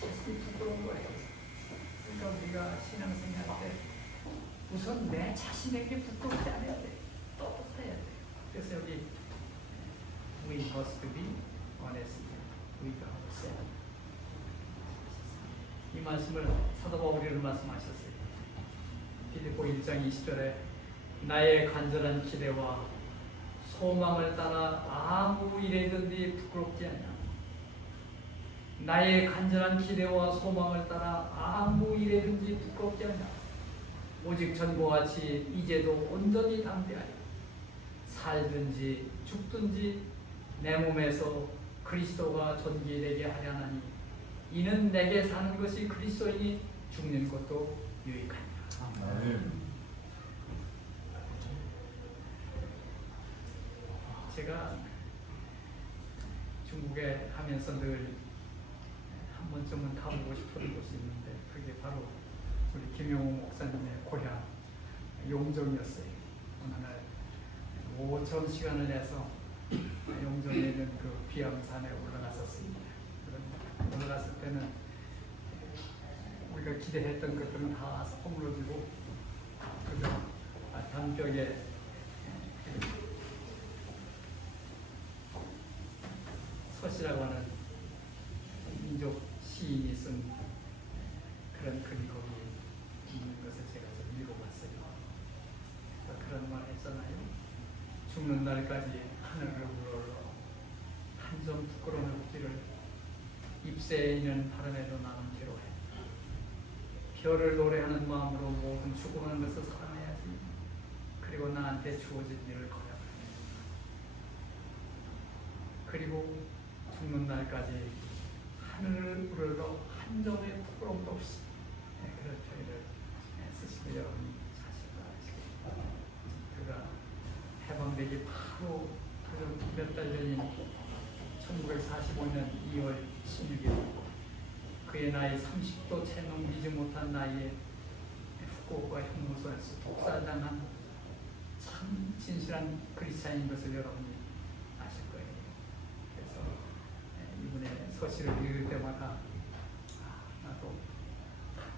자신이 부끄러운 거예요. 그러니까 우리가 신앙생활할 때 우선 내 자신에게 부끄럽지 않아야 돼. 떳떳해야 돼. 그래서 여기 We must be honest with ourselves. 이 말씀을 사도 바울이 말씀하셨어요. 빌립보 1장 20절에 나의 간절한 기대와 소망을 따라 아무 일에든지 부끄럽지 않냐. 나의 간절한 기대와 소망을 따라 아무 일에든지 부끄럽지 않냐. 오직 전과 같이 이제도 온전히 담대하여 살든지 죽든지 내 몸에서 그리스도가 존귀되게 하려나니 이는 내게 사는 것이 그리스도이니 죽는 것도 유익하니라. 아멘. 제가 중국에 하면서 늘 한 번쯤은 가보고 싶은 곳이 있는데 그게 바로 우리 김용호 목사님의 고향 용정이었어요. 어느 날 5천 시간을 내서 용정에 있는 그 비암산에 올라갔었습니다. 올라갔을 때는 우리가 기대했던 것들은 다 허물어지고 그저 담벽에 서시라고 하는 민족 시인이 쓴 그런 글이 거기 있는 것을 제가 좀 읽어봤어요. 그런 말 했잖아요. 죽는 날까지 하늘을 우러러 한 점 부끄러운 웃기를 잎새에 있는 바람에도 나는 괴로해. 별을 노래하는 마음으로 모든 죽어가는 것을 사랑해야지. 그리고 나한테 주어진 일을 거야. 그리고 죽는 날까지 하늘을 우러러 한 점의 부끄러움도 없이 그런 표현을 쓰시고 여러분이 사실까 하시고 그가 해방되기 바로 몇 달 전인 1945년 2월 16일 그의 나이 30도 채 넘기지 못한 나이에 후쿠오카 형무소에서 독살당한 참 진실한 크리스찬인 것을 여러분이 아실 거예요. 그래서 이분의 서시를 읽을 때마다 나도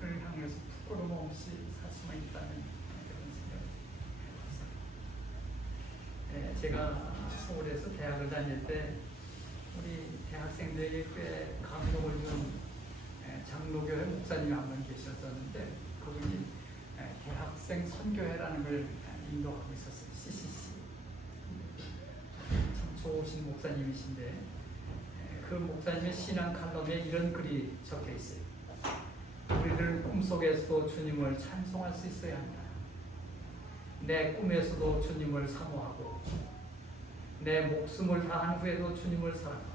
하늘을 향해서 부끄러움 없이 살 수만 있다는 그런 생각을 해봤어요. 제가 서울에서 대학을 다닐 때 우리 대학생들에게 꽤 감동을 준 장로교회 목사님이 한 분 계셨었는데 그분이 대학생 선교회라는 걸 인도하고 있었어요. CCC. 참 좋으신 목사님이신데 그 목사님의 신앙 칼럼에 이런 글이 적혀 있어요. 우리들 꿈속에서도 주님을 찬송할 수 있어야 한다. 내 꿈에서도 주님을 사모하고 내 목숨을 다한 후에도 주님을 사랑하고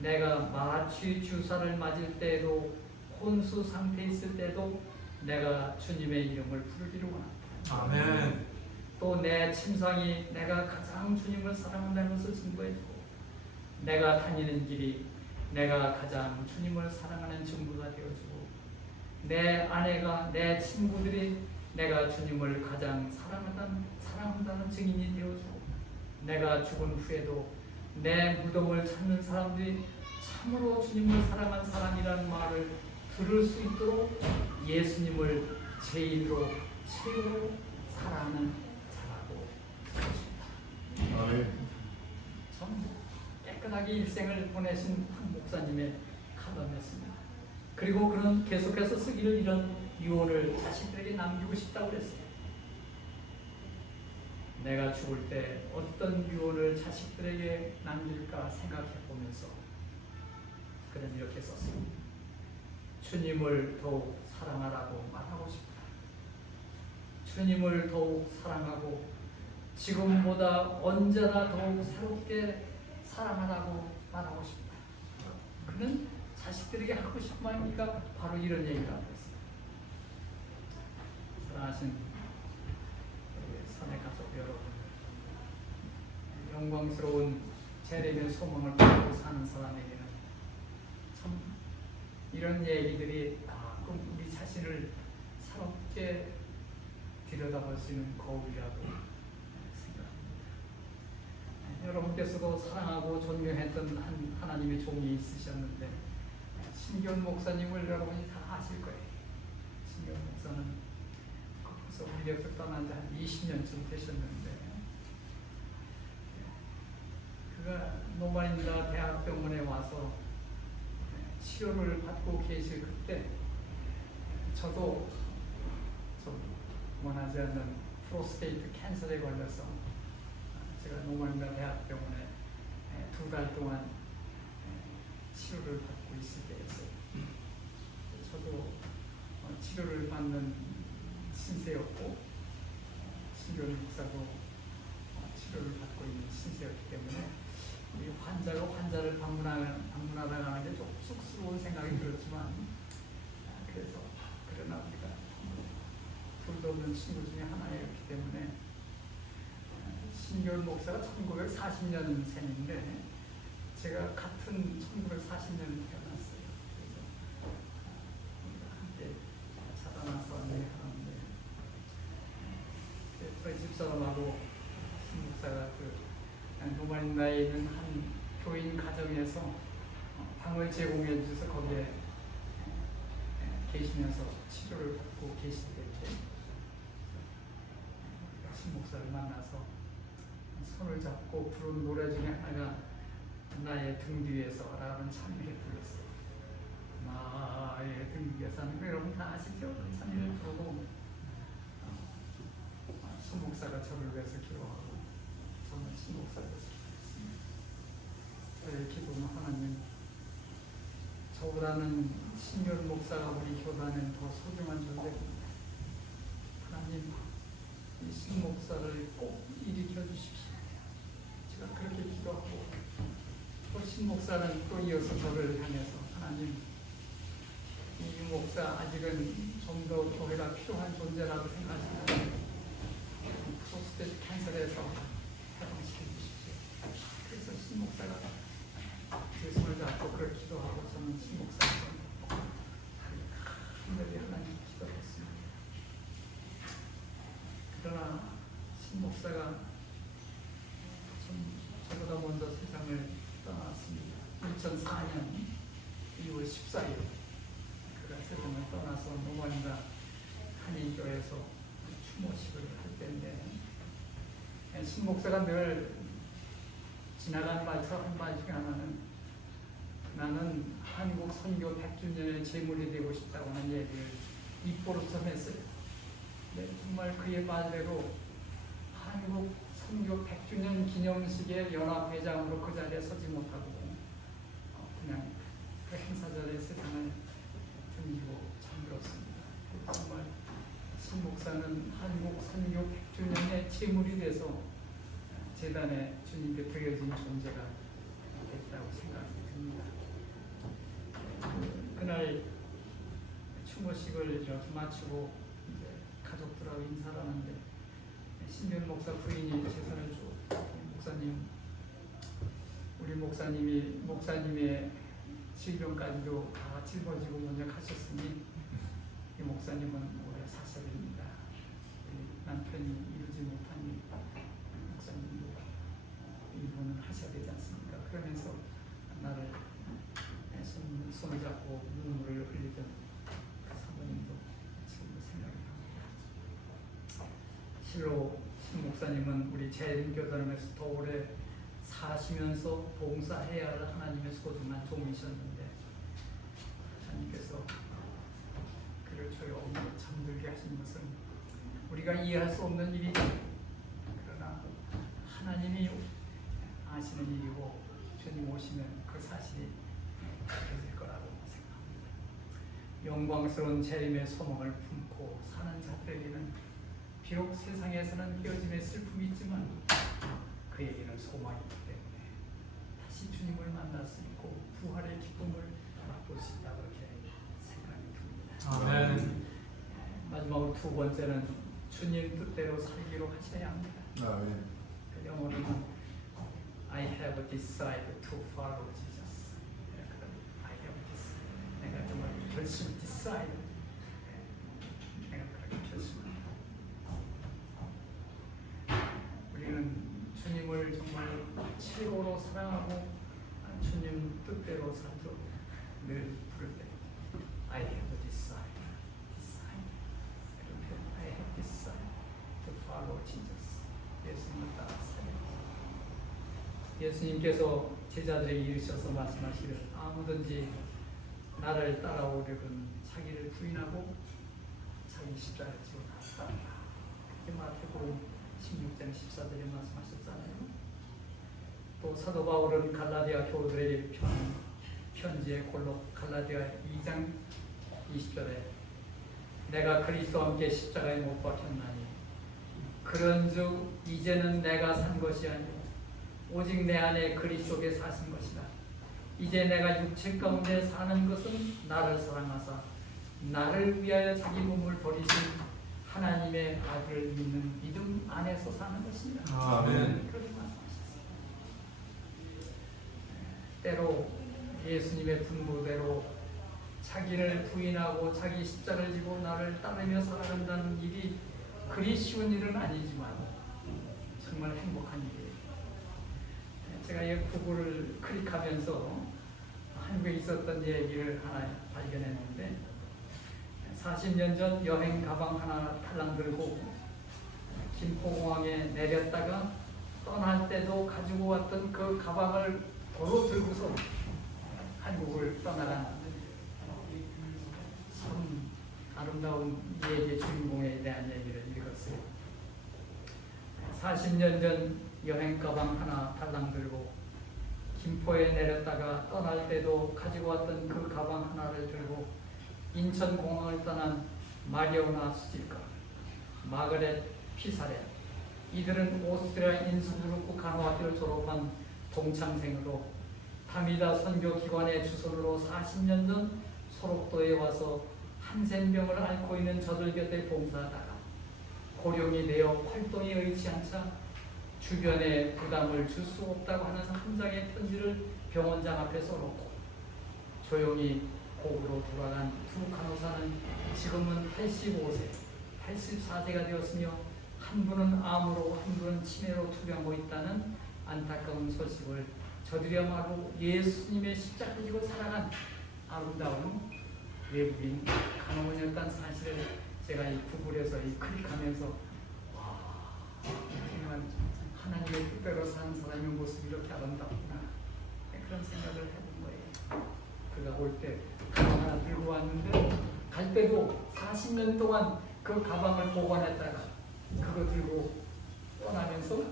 내가 마취 주사를 맞을 때에도 혼수 상태에 있을 때도 내가 주님의 이름을 부르기를 원한다. 아멘. 또 내 침상이 내가 가장 주님을 사랑한다는 것을 증거해주고 내가 다니는 길이 내가 가장 주님을 사랑하는 증거가 되어주고 내 아내가 내 친구들이 내가 주님을 가장 사랑한다는 증인이 되어주고 내가 죽은 후에도 내 무덤을 찾는 사람들이 참으로 주님을 사랑한 사람이라는 말을 들을 수 있도록 예수님을 제일로 최고로 사랑하는 자라고 그러십니다. 아멘. 참 깨끗하게 일생을 보내신 한 목사님의 칼럼이었습니다. 그리고 그는 계속해서 쓰기를 이런 유언을 자식들에게 남기고 싶다고 그랬어요. 내가 죽을 때 어떤 유언을 자식들에게 남길까 생각해 보면서 그는 이렇게 썼습니다. 주님을 더욱 사랑하라고 말하고 싶다. 주님을 더욱 사랑하고 지금보다 언제나 더욱 새롭게 사랑하라고 말하고 싶다. 그는 자식들에게 하고 싶은 말이니까 바로 이런 얘기를 하고 있습니다. 사랑하신 선의 가족 여러분, 영광스러운 재림의 소망을 갖고 사는 사람에게는 참 이런 얘기들이 가끔 우리 자신을 새롭게 들여다볼 수 있는 거울이라고 생각합니다. 여러분께서도 사랑하고 존경했던 하나님의 종이 있으셨는데 신기원 목사님을 여러분이 다 아실 거예요. 신기원 목사는 벌써 우리 곁을 떠난 지 한 20년쯤 되셨는데 그가 노마인다 대학병원에 와서 치료를 받고 계실 그때 저도 좀 원하지 않는 프로스테이트 캔서에 걸려서 제가 노마인다 대학병원에 2달 동안 치료를 받고 있을 때였어요. 저도 치료를 받는 신세였고 신교원 목사도 치료를 받고 있는 신세였기 때문에 이 환자가 환자를 방문하다 가는 게 좀 쑥스러운 생각이 들었지만 그래서 있는 친구 중에 하나였기 때문에 신교훈 목사가 1940년생인데 제가 같은 1940년 태어났어요. 그래서 함께 찾아나서 하는데 저희 집사람하고 신 목사가 노마린다에 있는 한 교인 가정에서 방을 제공해 주셔서 거기에 계시면서 치료를 받고 계실 때 신 목사를 만나서 손을 잡고 부른 노래 중에 하나가 나의 등 뒤에서 라는 찬미를 불렀어요. 나의 등 뒤에서 하는 거 여러분 다 아시죠? 그 찬미를 부르고 신 목사가 저를 위해서 기도하고 저는 신 목사를 위해서 기도했습니다. 저의 기도는 하나님, 저보다는 신교훈 목사가 우리 교단은 더 소중한 존재입니다. 하나님, 이 신 목사를 꼭 일으켜 주십시오. 제가 그렇게 기도하고 또 신 목사는 또 이어서 저를 향해서 하나님, 이 목사 아직은 좀 더 교회가 필요한 존재라고 생각하시는 프로스테이트 캔슬해서 해방시켜 주십시오. 그래서 신 목사가 제 손을 잡고 그걸 기도하고 저는 신 목사에게 하늘이 하나님 기도했습니다. 그러나 신 목사가 저보다 먼저 세상을 떠났습니다. 2004년 2월 14일 그가 세상을 떠나서 노마린다 한인교회에서 추모식을 할 때인데 신 목사가 늘 지나가는 말처럼 한 말 중에 하나는 나는 한국 선교 100주년의 제물이 되고 싶다고 하는 얘기를 입버릇처럼 했어요. 네, 정말 그의 말대로 한국 선교 100주년 기념식의 연합회장으로 그 자리에 서지 못하고 그냥 그 행사자리에 세상을 등지고 잠들었습니다. 정말 신 목사는 한국 선교 100주년의 제물이 돼서 재단에 주님께 드려진 존재가 됐다고 생각이 듭니다. 그날 추모식을 이렇게 마치고 이제 가족들하고 인사를 하는데 신교훈 목사 부인이 제 손을 주고 목사님, 우리 목사님의 질병까지도 다 짊어지고 먼저 가셨으니 이 목사님은 오래 사셔야 됩니다. 우리 남편이 이루지 못한 일 목사님도 이분은 하셔야 되지 않습니까? 그러면서 나를 손을 잡고 눈물을 흘리던 그 사모님도 지금도 생각이 납니다. 실로 신 목사님은 우리 재림교단에서 더 오래 사시면서 봉사해야 할 하나님의 소중한 종이셨는데 하나님께서 그를 조용히 잠들게 하신 것은 우리가 이해할 수 없는 일이죠. 그러나 하나님이 아시는 일이고 주님 오시면 그 사실이 밝혀질 거라고 생각합니다. 영광스러운 재림의 소망을 품고 사는 자들에게는 비록 세상에서는 헤어짐의 슬픔이 있지만 그에게는 소망이 있기 때문에 다시 주님을 만날 수 있고 부활의 기쁨을 맛볼 수 있다 그렇게 생각이 듭니다. 아멘. 마지막으로 두 번째는 주님 뜻대로 살기로 하셔야 합니다. 아멘. 그 영어로는 I have decided to follow Jesus. I have decided. 내가 정말 decide. 내가 그렇게 결심합니다. 우리는 주님을 정말 최고로 사랑하고 주님 뜻대로 살도록 늘 부를 때 I have decided. 이렇게 I have decided to follow Jesus. 예수님을 따라 살아요. 예수님께서 제자들에게 이르셔서 말씀하시기를 아무든지 나를 따라오려거든 자기를 부인하고 자기 십자가를 지고 나아가라. 그렇게 마태복음 16장 14절에 말씀하셨잖아요. 또 사도 바울은 갈라디아 교우들에게 편지의 골로 갈라디아 2장 20절에 내가 그리스도와 함께 십자가에 못 박혔나니 그런즉 이제는 내가 산 것이 아니오 오직 내 안에 그리스도께 사신 것이다. 이제 내가 육체 가운데 사는 것은 나를 사랑하사 나를 위하여 자기 몸을 버리신 하나님의 아들을 믿는 믿음 안에서 사는 것입니다. 아멘. 그렇게 말씀하셨습니다. 때로 예수님의 분부대로 자기를 부인하고 자기 십자가를 지고 나를 따르며 살아간다는 일이 그리 쉬운 일은 아니지만 정말 행복한 일이에요. 제가 이 구글을 클릭하면서 한국에 있었던 얘기를 하나 발견했는데 40년 전 여행 가방 하나 탈랑 들고 김포공항에 내렸다가 떠날 때도 가지고 왔던 그 가방을 도로 들고서 한국을 떠나간 참 아름다운 이 얘기의 주인공에 대한 얘기를 읽었어요. 40년 전 여행 가방 하나 달랑 들고 김포에 내렸다가 떠날 때도 가지고 왔던 그 가방 하나를 들고 인천공항을 떠난 마리오나 수질가, 마그렛 피사렛, 이들은 오스트리아 인스부르크 간호학교를 졸업한 동창생으로 타미다 선교기관의 주소로 40년 전 소록도에 와서 한센병을 앓고 있는 저들 곁에 봉사하다가 고령이 되어 활동이 의치 않자 주변에 부담을 줄 수 없다고 하는 한 장의 편지를 병원장 앞에 써놓고 조용히 고국으로 돌아간 두 간호사는 지금은 85세, 84세가 되었으며 한 분은 암으로 한 분은 치매로 투병하고 있다는 안타까운 소식을 저들이야말로 예수님의 십자가를 지고 살아간 아름다운 외국인 간호원이었다는 사실을 제가 이 구글에서 이 클릭하면서 와, 정말 하나님의 뜻대로 사는 사람의 모습이 이렇게 아름답구나 그런 생각을 해본 거예요. 그가 올 때 가방 하나 들고 왔는데 갈 때도 40년 동안 그 가방을 보관했다가 그거 들고 떠나면서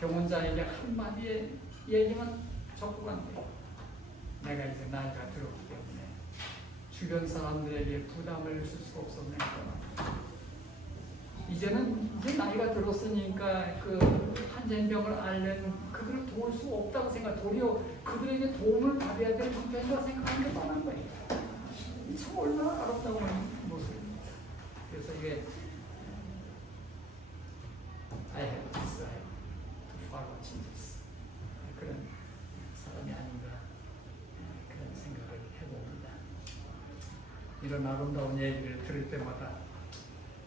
병원장에게 한마디의 얘기만 적고 간대요. 내가 이제 나이가 들었기 때문에 주변 사람들에게 부담을 줄 수가 없어서 내가 떠났다. 이제는 이제 나이가 들었으니까 그 한센병을 앓는 그들을 도울 수 없다고 생각, 도리어 그들에게 도움을 받아야 될 형편이라고 생각하는 게 뻔한 거예요. 참 얼마나 아름다운 모습입니다. 그래서 이게 I have decided to follow Jesus. 그런 사람이 아닌가 그런 생각을 해봅니다. 이런 아름다운 얘기를 들을 때마다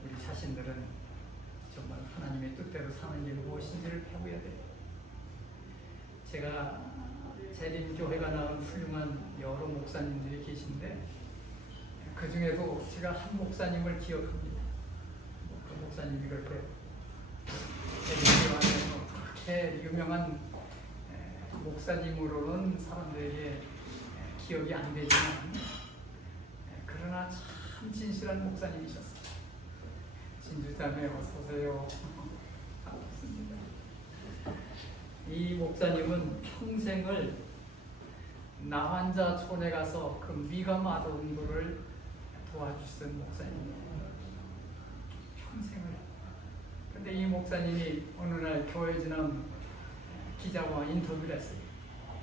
우리 자신들은 정말 하나님의 뜻대로 사는 게 무엇인지를 배워야 돼요. 제가 재림교회가 낳은 훌륭한 여러 목사님들이 계신데 그 중에도 제가 한 목사님을 기억합니다. 그 목사님이 그렇게 재림교회에서 그렇게 유명한 목사님으로는 사람들에게 기억이 안 되지만 그러나 참 진실한 목사님이셨어요. 진주자매 어서오세요. 반갑습니다. 이 목사님은 평생을 나환자촌에 가서 그 미감 아동들을 도와주신 목사님이에요. 평생을. 근데 이 목사님이 어느 날 교회 지남 기자와 인터뷰를 했어요.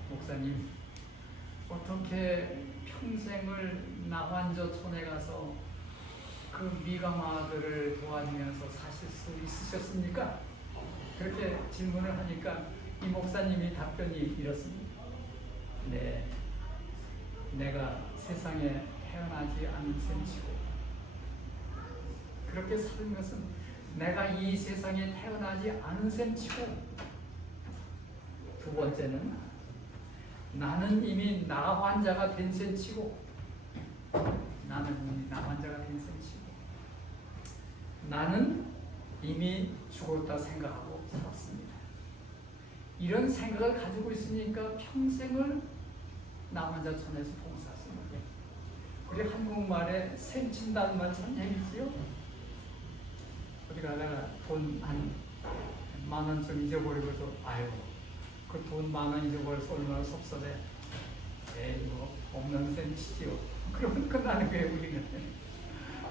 목사님, 어떻게 평생을 나환자촌에 가서 그 미가마들을 도와주면서 사실 수 있으셨습니까? 그렇게 질문을 하니까 이 목사님이 답변이 이렇습니다. 네, 내가 세상에 태어나지 않은 셈치고 그렇게 사는 것은 내가 이 세상에 태어나지 않은 셈치고 두 번째는 나는 이미 나환자가 된 셈치고 나는 이미 나환자가 된 셈치고 나는 이미 죽었다 생각하고 살았습니다. 이런 생각을 가지고 있으니까 평생을 나환자촌에서 봉사했습니다. 우리 한국말에 셈친다는 말처럼 얘기지요. 어디 가다가 돈 한 10,000원 좀 잊어버리고도 아이고 그 돈 10,000원 잊어버려서 얼마나 섭섭해. 에이 뭐 없는 셈 치지요. 그러면 끝나는 거예요. 우리는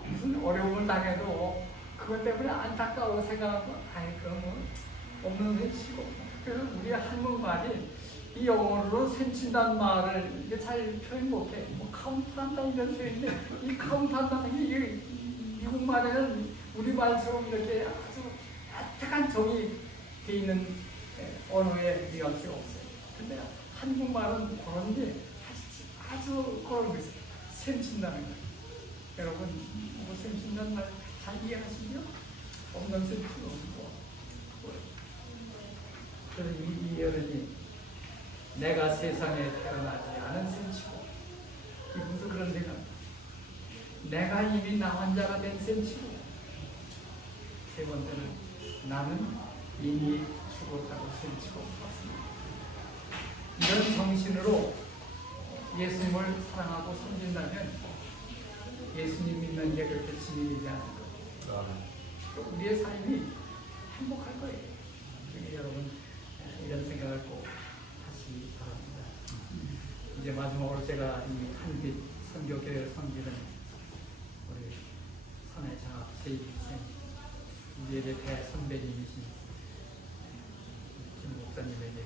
무슨 어려움을 당해도 그것 때문에 안타까워 생각하고 아이 그럼 뭐 없는 셈 치고. 그래서 우리 한국말이 이 영어로 셈 친다는 말을 이게 잘 표현 못해. 뭐 카운트한다는 게 있는데 이 카운트한다는 게 이게 미국말에는 우리말처럼 이렇게 아주 애틋한 정이 돼 있는 언어에 뉘앙스가 없어요. 근데 한국말은 그런 게 아주 그런 게 있어요. 샘친다는 거예요. 여러분, 뭐 샘친다는 말 잘 이해하시죠? 없는 셈치가 없는 거. 그래서 이 어른이 내가 세상에 태어나지 않은 셈치고, 이 무슨 그런 생각? 내가 이미 나 혼자가 된 셈치고, 세 번째는 나는 이미 죽었다고 셈치고 살았습니다. 이런 정신으로 예수님을 사랑하고 섬긴다면 예수님 믿는 게 그렇게 짐이 되지 않을 거예요. 또 우리의 삶이 행복할 거예요. 그러니까 여러분 이런 생각을 꼭 하시기 바랍니다. 이제 마지막으로 제가 이 한빛 선교교회를 섬기는 우리 선회장학 제2기생 우리의 대선배님이신 김 목사님에게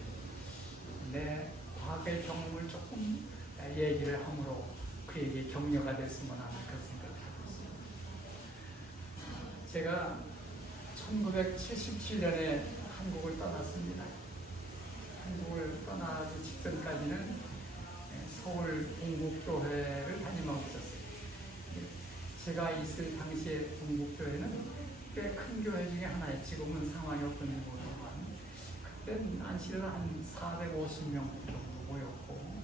내 과거의 경험을 조금 얘기를 함으로 그에게 격려가 됐으면 하는 그런 생각을 하고 있습니다. 제가 1977년에 한국을 떠났습니다. 한국을 떠나기 직전까지는 서울 동국교회를 담임하고 있었어요. 제가 있을 당시에 동국교회는 꽤 큰 교회 중에 하나예요. 지금은 상황이 어떤지 모르지만 그때는 안식일 한 450명 정도 모였고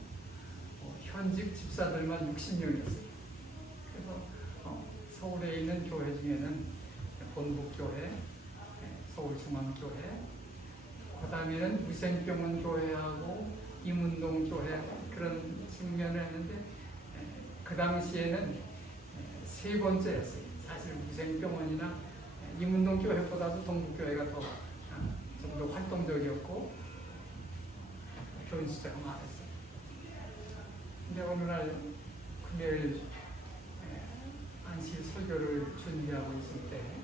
현직 집사들만 60명이었어요. 그래서 서울에 있는 교회 중에는 본국교회, 서울중앙교회, 그 다음에는 위생병원교회하고 임운동교회 그런 측면을 했는데 그 당시에는 세 번째였어요. 사실 위생병원이나 임운동교회보다도 동국교회가 더 좀 더 활동적이었고 교인 숫자가 많았어요. 근데 어느 날 금요일 안식 설교를 준비하고 있을 때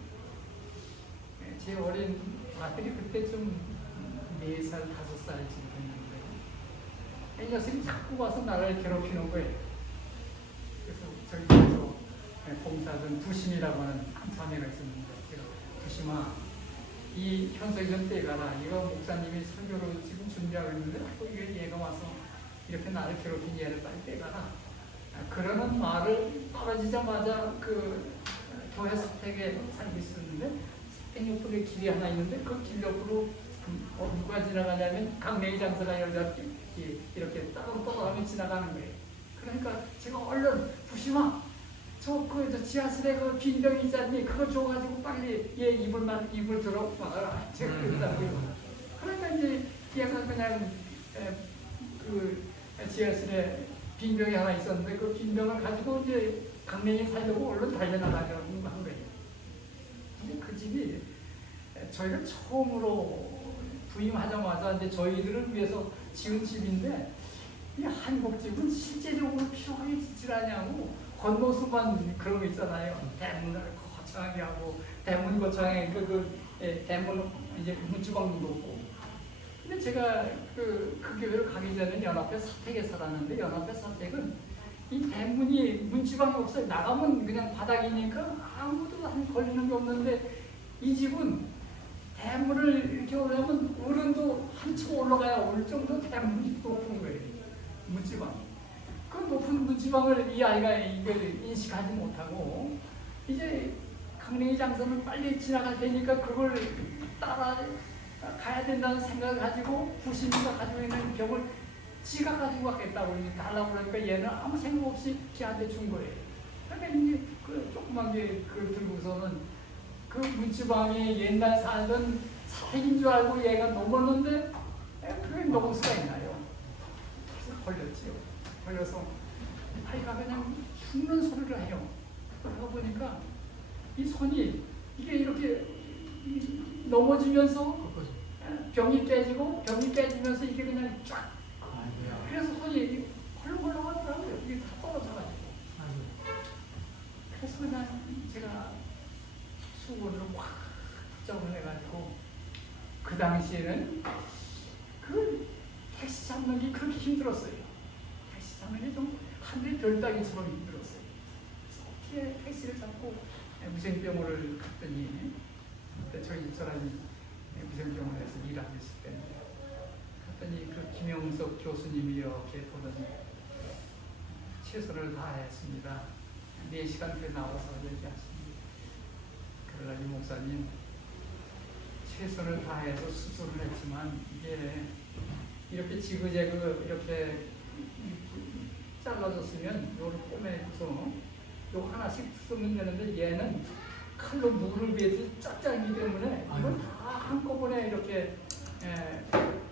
제 어린 아들이 그때 좀 4살, 5살쯤 됐는데 이 녀석이 자꾸 와서 나를 괴롭히는 거예요. 그래서 저희 집에서 봉사하던 부심이라고 하는 한 자매가 있었는데 제가 부심아 이 현석이전 때 가라. 이거 목사님이 설교를 지금 준비하고 있는데 또 얘가 와서 이렇게 나를 괴롭힌 얘를 빨리 빼가라. 그러는 말을 떨어지자마자 그 교회 사택에 살고 있었는데 사택 옆에 길이 하나 있는데 그 길 옆으로 누가 지나가냐면 강매희 장사가 여자들이 이렇게 따로따로 지나가는 거예요. 그러니까 제가 얼른 부심아 저 지하실에 그 빈병 있잖니 그거 줘가지고 빨리 얘 입을 들어 막아라. 제가 그러다고요. 그러니까 이제 얘가 그냥 그 지하실에 빈병이 하나 있었는데 그 빈병을 가지고 이제 강냉이 살려고 얼른 달려나가려고 한 거예요. 근데 그 집이 저희가 처음으로 부임하자마자 이제 저희들을 위해서 지은 집인데 이 한국 집은 실제적으로 필요하게 짓질 않냐고 겉모습만 그런 거 있잖아요. 대문을 거창하게 하고 대문 거창하게 대문 이제 문지방도 높고. 근데 제가 그 교회를 가기 전에 연합회 사택에 살았는데 연합회 사택은 이 대문이 문지방이 없어요. 나가면 그냥 바닥이니까 아무도 안 걸리는 게 없는데 이 집은 대문을 이렇게 오려면 어른도 한층 올라가야 올 정도 대문이 높은 거예요. 문지방. 그 높은 문지방을 이 아이가 이걸 인식하지 못하고 이제 강냉이 장사는 빨리 지나갈 테니까 그걸 따라 가야 된다는 생각을 가지고 부신이가 가지고 있는 병을 지가 가지고 가겠다고 달라고 그러니까 얘는 아무 생각 없이 걔한테 준 거예요. 그러니까 이제 그 조그만 게 그걸 들고서는 그 문지방에 옛날 살던 사택인 줄 알고 얘가 넘었는데 그게 넘을 수가 있나요? 그래서 걸렸지요. 걸려서 아이가 그냥 죽는 소리를 해요. 그러다 보니까 이 손이 이게 이렇게 넘어지면서 병이 깨지면서 이게 그냥 쫙 그래서 손이 헐렁헐렁 하더라고요. 이게 다 떨어져가지고 그래서 그냥 제가 수건으로 확 붙잡을 해가지고 그 당시에는 그 택시 잡는 게 그렇게 힘들었어요. 택시 잡는 게 좀 하늘의 별 따기처럼 힘들었어요. 그래서 어떻게 택시를 잡고 위생병원을 갔더니 그때 저희 집사람이 위생병원에서 일하고 있을 때 갔더니 그 김영석 교수님이 이렇게 보더니 최선을 다했습니다. 4시간 뒤에 나와서 얘기하십니다. 그러더니 목사님 최선을 다해서 수술을 했지만 이게 이렇게 지그재그 이렇게 잘라졌으면 요를 꼬매서 요 하나씩 쓰면 되는데 얘는 칼로 물을 베듯이 짝짝이기 때문에 이걸 다 한꺼번에 이렇게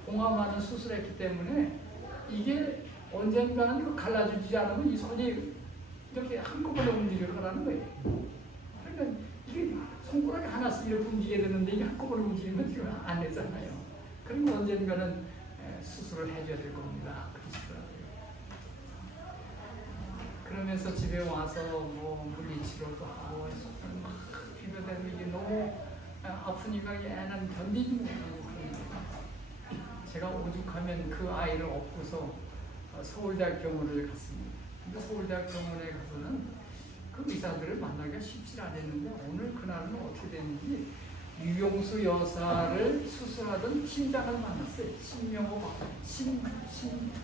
봉합하는 수술했기 때문에 이게 언젠가는 그 갈라지지 않으면 이 손이 이렇게 한꺼번에 움직일 거라는 거예요. 그러니까 이게 손가락이 하나씩 이렇게 움직여야 되는데 이게 한꺼번에 움직이면 지금 안 되잖아요. 그러면 언젠가는 수술을 해줘야 될 겁니다. 그러시더라고요. 그러면서 집에 와서 뭐 물리치료도 하고 손을 막 비벼대고 이게 너무 아프니까 얘는 견디지 못하고 그러니까 제가 오죽하면 그 아이를 업고서 서울대학병원을 갔습니다. 근데 서울대학병원에 가서는 그 의사들을 만나기가 쉽지 않았는데 오늘 그날은 어떻게 됐는지 유용수 여사를 수술하던 팀장을 만났어요.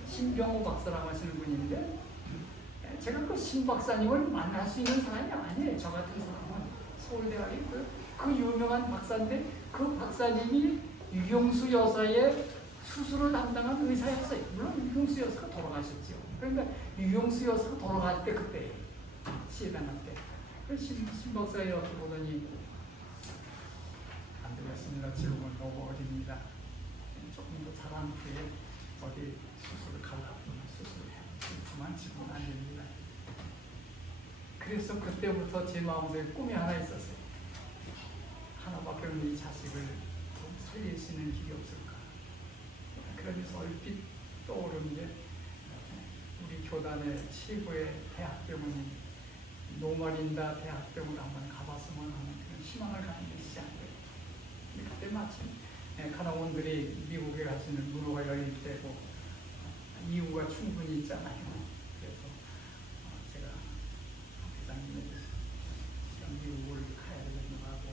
신병호 박사라고 하시는 분인데 제가 그 신 박사님을 만날 수 있는 사람이 아니에요. 저 같은 사람은 서울대학에 있고요. 그 유명한 박사인데 그 박사님이 유용수 여사의 수술을 담당한 의사였어요. 물론 유용수 여사가 돌아가셨죠. 그러니까 유용수 여사가 돌아갈 때 그때 시해당할 때 그 신 박사에 이렇게 보더니 안 되겠습니다. 지금은 너무 어립니다. 조금 더 자란 후에 어디 수술을 가려고 수술을 했지만 지금은 안 됩니다. 그래서 그때부터 제 마음속에 꿈이 하나 있었어요. 하나밖에 없는 이 자식을 좀 살릴 수 있는 길이 없을까. 그러면서 얼핏 떠오른 게 우리 교단의 최고의 대학병원인 노마린다 대학병원을 한번 가봤으면 하는 그런 희망을 갖는 게 있지 않아요. 그때 마침 간호원들이 미국에 가시는 문호가 열릴 때고 이유가 충분히 있잖아요. 그래서 제가 회장님을 미국을 가야 되겠다고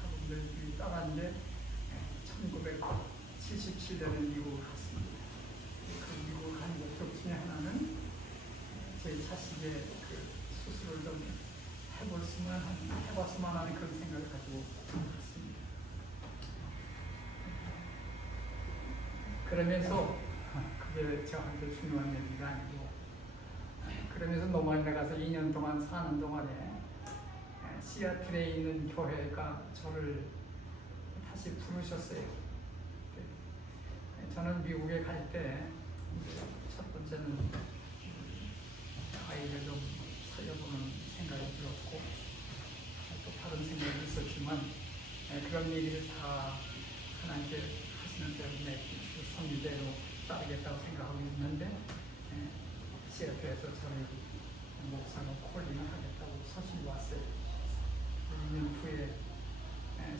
학원들이 따랐는데 1977년에 미국을 갔습니다. 그 미국을 간 목적 중에 하나는 제 자식의 그 수술을 좀 해봤으면 하는 그런 생각을 가지고 갔습니다. 그러면서 그게 저한테 중요한 얘기가 아니고 그러면서 노만에 가서 2년 동안 사는 동안에 시애틀에 있는 교회가 저를 다시 부르셨어요. 저는 미국에 갈 때 첫 번째는 아이를 좀 살려보는 생각이 들었고 또 다른 생각이 있었지만 그런 얘기를 다 하나님께 하시는 대로 내 성의대로 따르겠다고 생각하고 있는데 시애틀에서 저를 목사로 콜링을 하겠다고 소식이 왔어요. 2년 후에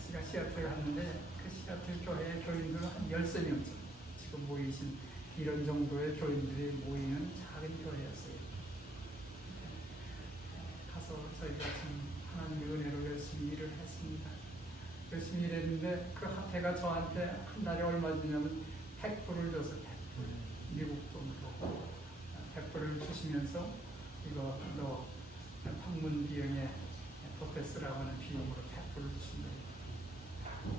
제가 시애틀에 갔는데 그 시애틀 교회의 교인들은 한 13명 지금 모이신 이런 정도의 교인들이 모이는 작은 교회였어요. 가서 저희가 참 하나님의 은혜로 열심히 일을 했습니다. 열심히 일했는데 그 학회가 저한테 한 달에 얼마 주냐면 100불을 줬어요. 100불. 미국 돈으로 100불을 주시면서 이거 너 방문 비용에 보태쓰라고 하는 비용으로 100불을 주신 거예요.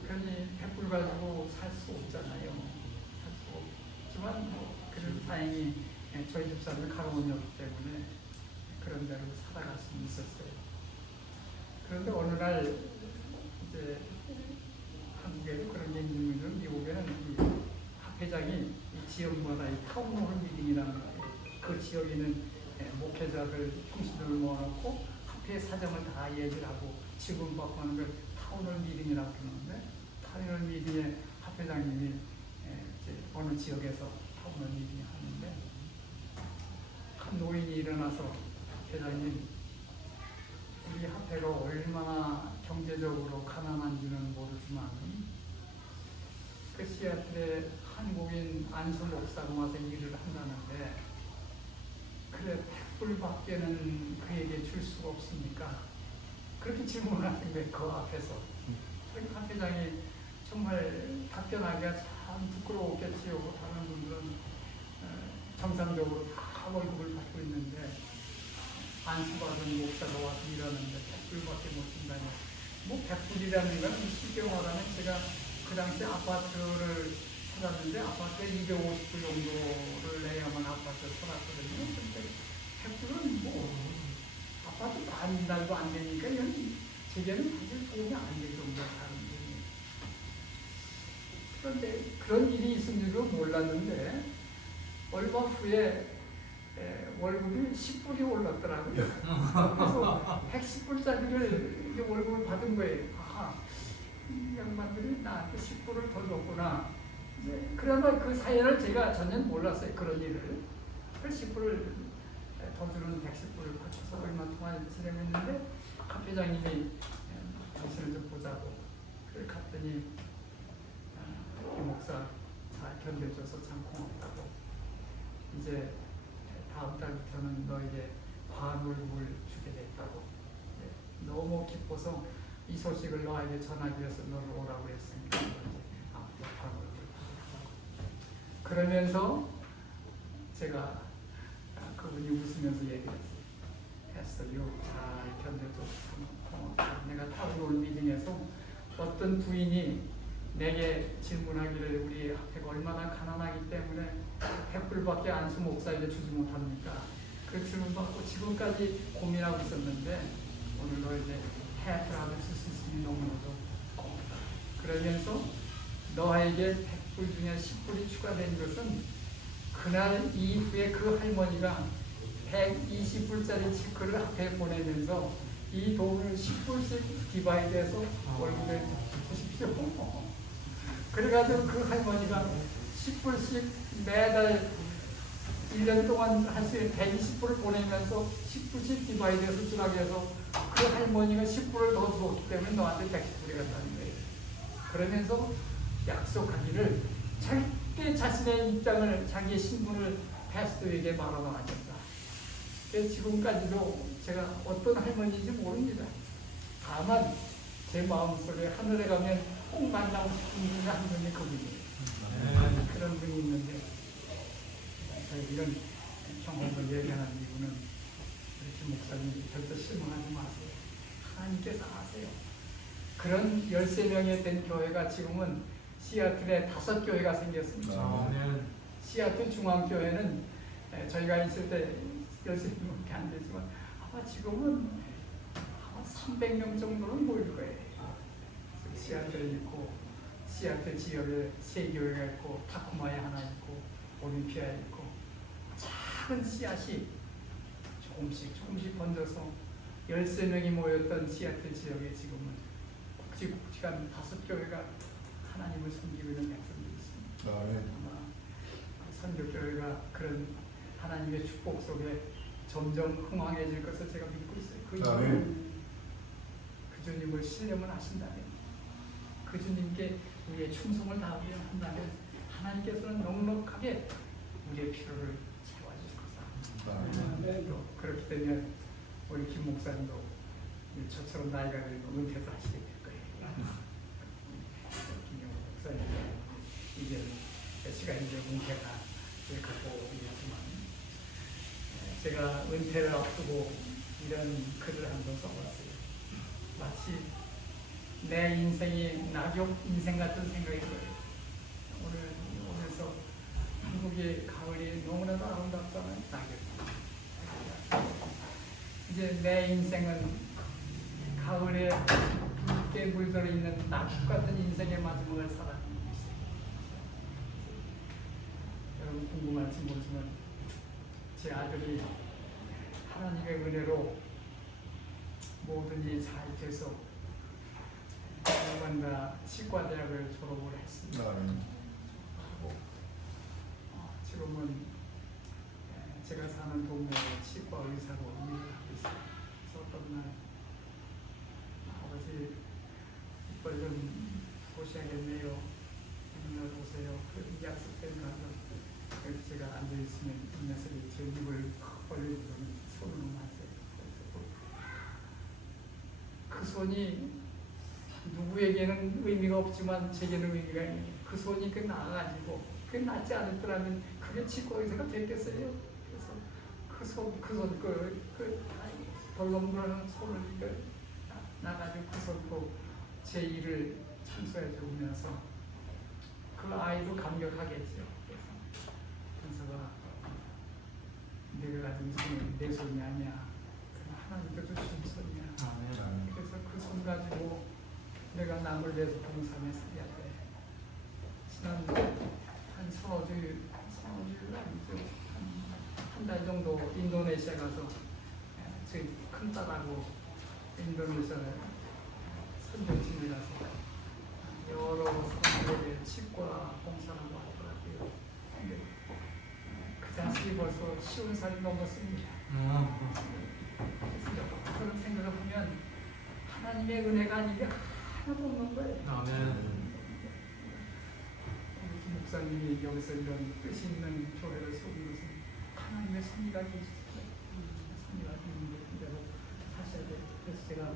그러니 100불 가지고 살 수 없잖아요. 살 수 없지만 그래도 다행히 저희 집사람이 가로운이었기 때문에 그런 대로 살아갈 수 있었어요. 그런데 어느 날 이제 한국에도 그런 게 있는 미국에는 이 학회장이 이 지역마다 이 타운홀 미팅이라는 거예요. 그 지역에 있는 목회자들, 형식들을 모아놓고 학회 사정을 다 얘기를 하고 지금 받고 하는 걸 타운홀 미팅이라고 그러는데 타운홀 미팅에 학회장님이 이제 어느 지역에서 타운홀 미팅을 하는데 한 노인이 일어나서 회장님, 우리 학회가 얼마나 경제적으로 가난한지는 모르지만 그 시애틀에 한국인 안수 목사가 와서 일을 한다는데 그래 100불밖에는 그에게 줄 수가 없으니까 그렇게 질문을 하는 거예요. 그 앞에서. 그 학회장이 정말 답변하기가 참 부끄러웠겠지요. 다른 분들은 정상적으로 다 월급을 받고 있는데 안수받은 목사가 와서 일하는데 100불밖에 못 준다니. 뭐 100불이라는 건 쉽게 말하면 제가 그 당시 아파트를 찾았는데 아파트에 250불 정도를 내야만 아파트를 살았거든요. 근데 100불은 뭐 아파트 반 달도 안 되니까 이건 제게는 사실 도움이 안 될 정도로 사는 분이에요. 그런데 그런 일이 있을 줄은 몰랐는데 얼마 후에 월급이 10불이 올랐더라고요. 그래서 110불짜리를 월급을 받은 거예요. 아하, 이 양반들이 나한테 10불을 더 줬구나. 그러나 그 사연을 제가 전혀 몰랐어요. 그런 일을. 그 10불을 더 주는 110불을 받쳐서 얼마 동안 지내했는데 학회장님이 당신을 좀 보자고 그래 갔더니 이 목사 잘 견뎌줘서 참 고맙다고. 이제 다음 달부터는 너에게 반월급을 주게 됐다고. 너무 기뻐서 이 소식을 너에게 전하기 위해서 너를 오라고 했으니까 앞으로 반월급을 받으라고. 그러면서 제가 그분이 웃으면서 얘기했어요. 했어요. 잘 견뎌줘서 고맙다. 내가 타운홀 미팅에서 어떤 부인이 내게 질문하기를 우리 학회가 얼마나 가난하기 때문에 100불밖에 안수 목사에게 주지 못합니까? 그 질문 받고 지금까지 고민하고 있었는데 오늘 너 이제 해프라고 쓸 수 있으니 너무나도 고맙다. 그러면서 너에게 100불 중에 10불이 추가된 것은 그날 이후에 그 할머니가 120불짜리 체크를 학회에 보내면서 이 돈을 10불씩 디바이드해서 월급에 주십시오. 그래가지고 그 할머니가 10불씩 매달 1년 동안 할 수 있는 120불을 보내면서 10불씩 디바이드해서 주라고 해서 그 할머니가 10불을 더 줬기 때문에 너한테 110불이 갔다는 거예요. 그러면서 약속하기를 절대 자신의 입장을, 자기의 신분을 패스터에게 말하면 안 된다. 그래서 지금까지도 제가 어떤 할머니인지 모릅니다. 다만 제 마음속에 하늘에 가면 꼭 만나고 싶은 분이 한 분이 그분이에요. 그런 분이 있는데 이런 경험을 얘기하는 이유는 우리 김 목사님 절대 실망하지 마세요. 하나님께서 아세요. 그런 13명이 된 교회가 지금은 시애틀에 5교회가 생겼습니다. 시애틀 중앙교회는 저희가 있을 때 13명밖에 안 되지만 아마 지금은 아마 300명 정도는 모일 거예요. 시애틀에 있고 시애틀 지역에 3교회가 있고 타코마에 하나 있고 올림피아에 있고 작은 씨앗이 조금씩 번져서 13명이 모였던 시애틀 지역에 지금은 굵직굵직한 5교회가 하나님을 섬기고 있는 백성들이 있습니다. 아마 선교교회가 그런 하나님의 축복 속에 점점 흥황해질 것을 제가 믿고 있어요. 그 주님을 신뢰만 하신다면, 그 주님께 우리의 충성을 다하며 한다면 하나님께서는 넉넉하게 우리의 필요를 채워주실 것이다. 또 그렇기 때문에 우리 김 목사님도 저처럼 나이가 들면 은퇴도 하시게 될 거예요. 김 목사님 이제 시간이 이제 은퇴가 가고 있지만 제가 은퇴를 앞두고 이런 글을 한 번 써봤어요. 마치 내 인생이 낙엽 인생 같은 생각이 들어요. 오늘서 한국의 가을이 너무나도 아름답잖아요. 낙엽. 이제 내 인생은 가을에 붉게 물들어 있는 낙엽 같은 인생의 마지막을 살아가고 있어요. 여러분 궁금할지 모르지만 제 아들이 하나님의 은혜로 모든 일이 잘 돼서 병원과 치과대학을 졸업을 했습니다. 지금은 제가 사는 동네에 치과 의사로 일을 하고 있어요. 그래서 어떤 날 아버지 이빨 좀 보셔야겠네요. 어느 날 오세요. 그 약속된 날은 제가 앉아있으면 이 녀석이 제 입을 확 벌리고는 손으로 맞아요. 그 손이 누구에게는 의미가 없지만 제게는 의미가 있는 그 손이 그 나아가지고 그게 낫지 않았더라면 그게 치과의사가 됐겠어요. 그래서 그 벌렁벌렁 손을 나가지고 그 손으로 제 일을 참수해 주면서 그 아이도 감격하겠죠. 그래서 현서가 내가 가진 손은 내 손이 아니야. 하나님께서 주신 손이야. 그래서 그 손 가지고 내가 남을 위해서 봉사하며 살아야 돼. 지난 한 서너 주일 아니죠. 한 달 정도 인도네시아 가서 저희 큰딸하고 인도네시아에 선교지에 가서 여러 사람들에게 치과 봉사를 하더라고요. 근데 그 자식이 벌써 10살이 넘었습니다. 그래서 그런 생각을 하면 하나님의 은혜가 아니게 하나도 없는 거예요. 목사님이 여기서 이런 뜻이 있는 교회를 세운 것은 하나님의 섭리가 계시죠. 섭리가 있는 대로 사셔야 돼요. 그래서 제가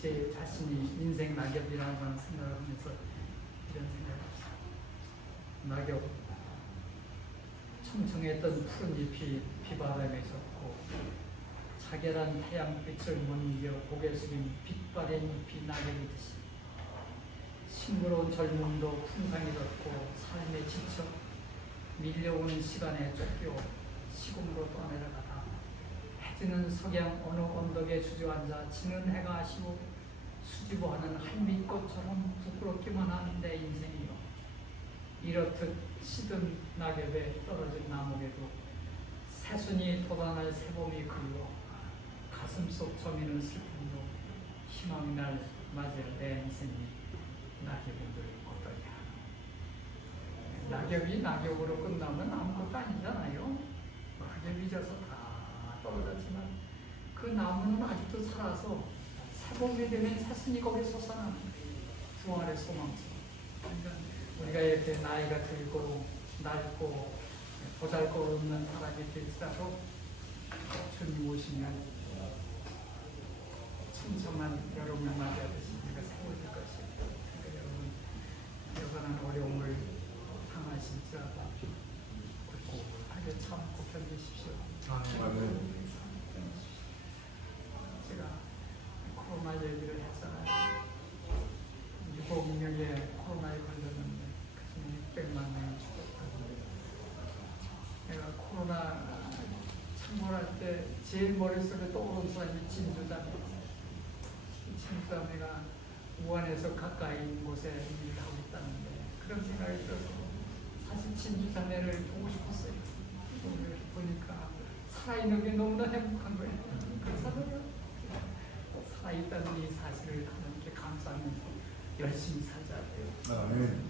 제 자신이 인생 낙엽이라고 하는 생각을 하면서 이런 생각을 했어요. 낙엽, 청청했던 푸른 잎이 비바람에 젖고 자결한 태양빛을 못 이겨 고개 숙인 빛바랜 잎이 낙엽이듯이 싱그러운 젊음도 풍상이 졌고 삶에 지쳐 밀려오는 시간에 쫓겨 시공으로 떠내려가다 해지는 석양 어느 언덕에 주저앉아 지는 해가 아쉬워 수줍어하는 한빛꽃처럼 부끄럽기만 한 내 인생이요. 이렇듯 시든 낙엽에 떨어진 나무에도 새순이 돋아날 새봄이 그리워 가슴속 저미는 슬픔도 희망이 날 맞이할 내 인생이 낙엽인들 어떠냐. 낙엽이 낙엽으로 끝나면 아무것도 아니잖아요. 낙엽이 져서 다 떨어졌지만 그 나무는 아직도 살아서 새봄이 되면 새순이 거기에 솟아나는 부활의 소망처럼. 그러니까 우리가 이렇게 나이가 들고 낡고 보잘것없는 사람이 될지라도 주님 오시면 천천한 여러분을 맞이하듯이 우리가 세워질 것이에요. 그러니까 여러분 여간한 어려움을 당하실지라도 꿇고하게 참고 견디십시오. 제가 코로나 얘기를 했잖아요. 6억 명의 코로나에 걸렸는데 그중에 600만 명이 죽었다고. 내가 코로나 참고할 때 제일 머릿속에 떠오른 사람이 진주자매. 진주자매가 우한에서 가까이 있는 곳에 일을 하고 있다는데 그런 생각이 들어서 사실 진주자매를 보고 싶었어요. 보니까 살아있는 게 너무나 행복한 거예요. 그래서 살아있다는 이 사실을 하나님께 감사하면서 열심히 살자 돼요.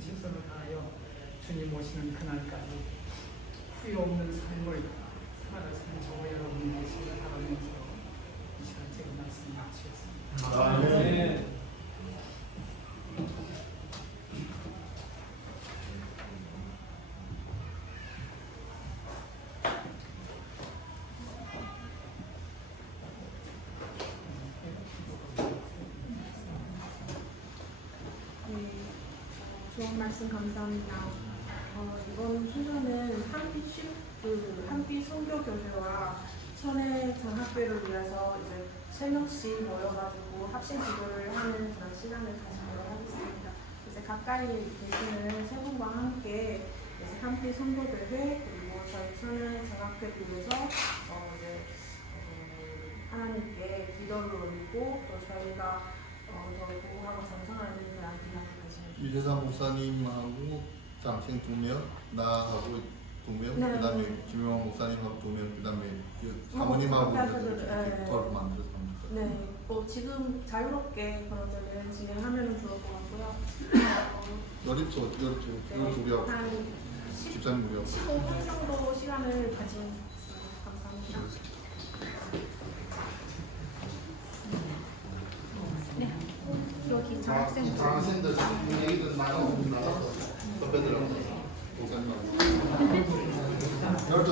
최선을 다하여 주님 오시는 그날까지 후회 없는 삶을 살아가시는 저와 여러분이 되시길 바라면서 이 시간 제가 말씀 마치겠습니다. 아멘. 좋은 말씀 감사합니다. 이번 순서는 한빛 선교교회와 천혜 장학교를 위해서 이제 3명씩 모여가지고 합심 기도를 하는 그런 시간을 가지도록 하겠습니다. 이제 가까이 계시는 세 분과 함께 이제 한빛 선교교회 그리고 저희 천혜 장학교를 위해서 이제 하나님께 기도를 올리고 또 저희가 더 보호하고 정성하는 그런 기간을 가지면 유재사 목사님하고 장생 2명, 나하고 2명, 네. 그다음에 김영환 목사님하고 2명, 그다음에 사모님하고 네. 더 만들어서 합니다. 네, 뭐 지금 자유롭게 그러면은 진행하면 좋을 것 같고요. 여릿조 우리하고 한 집사님 우리하고 15분 정도 시간을 가진 감사합니다. 네, 여기 장학생 장학생들 얘기들 나눠서 선배들하고 목사님하고 열전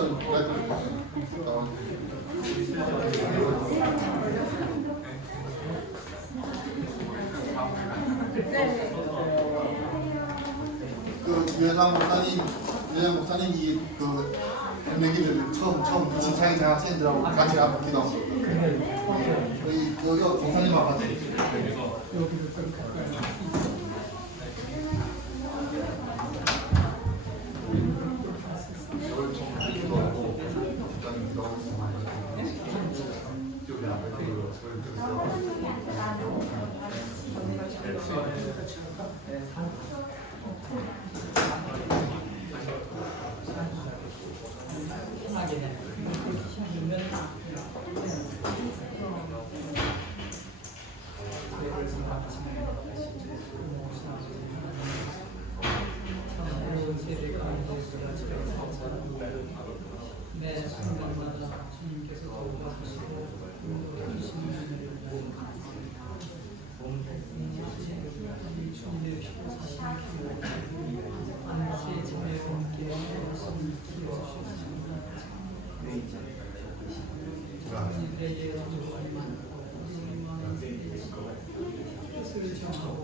나와. 네. 그 유현상 목사님 이그 할매기를 처음 그 진창의 대학생들하고 같이 한번 기도합니다. 여기 목사님 앞에 여기를 끌까요? 이걸 좀 기도하고 목사님 기도하고 기억이 안 나는 걸 매 순간마다 주님께서 도와주시고 도와주시는 은혜를 주님의 피로 사신 기도 안시의 집에 함께 말씀을 기억하셨습니다. 우리들에게 주시면 우리만의 뜻을 정하고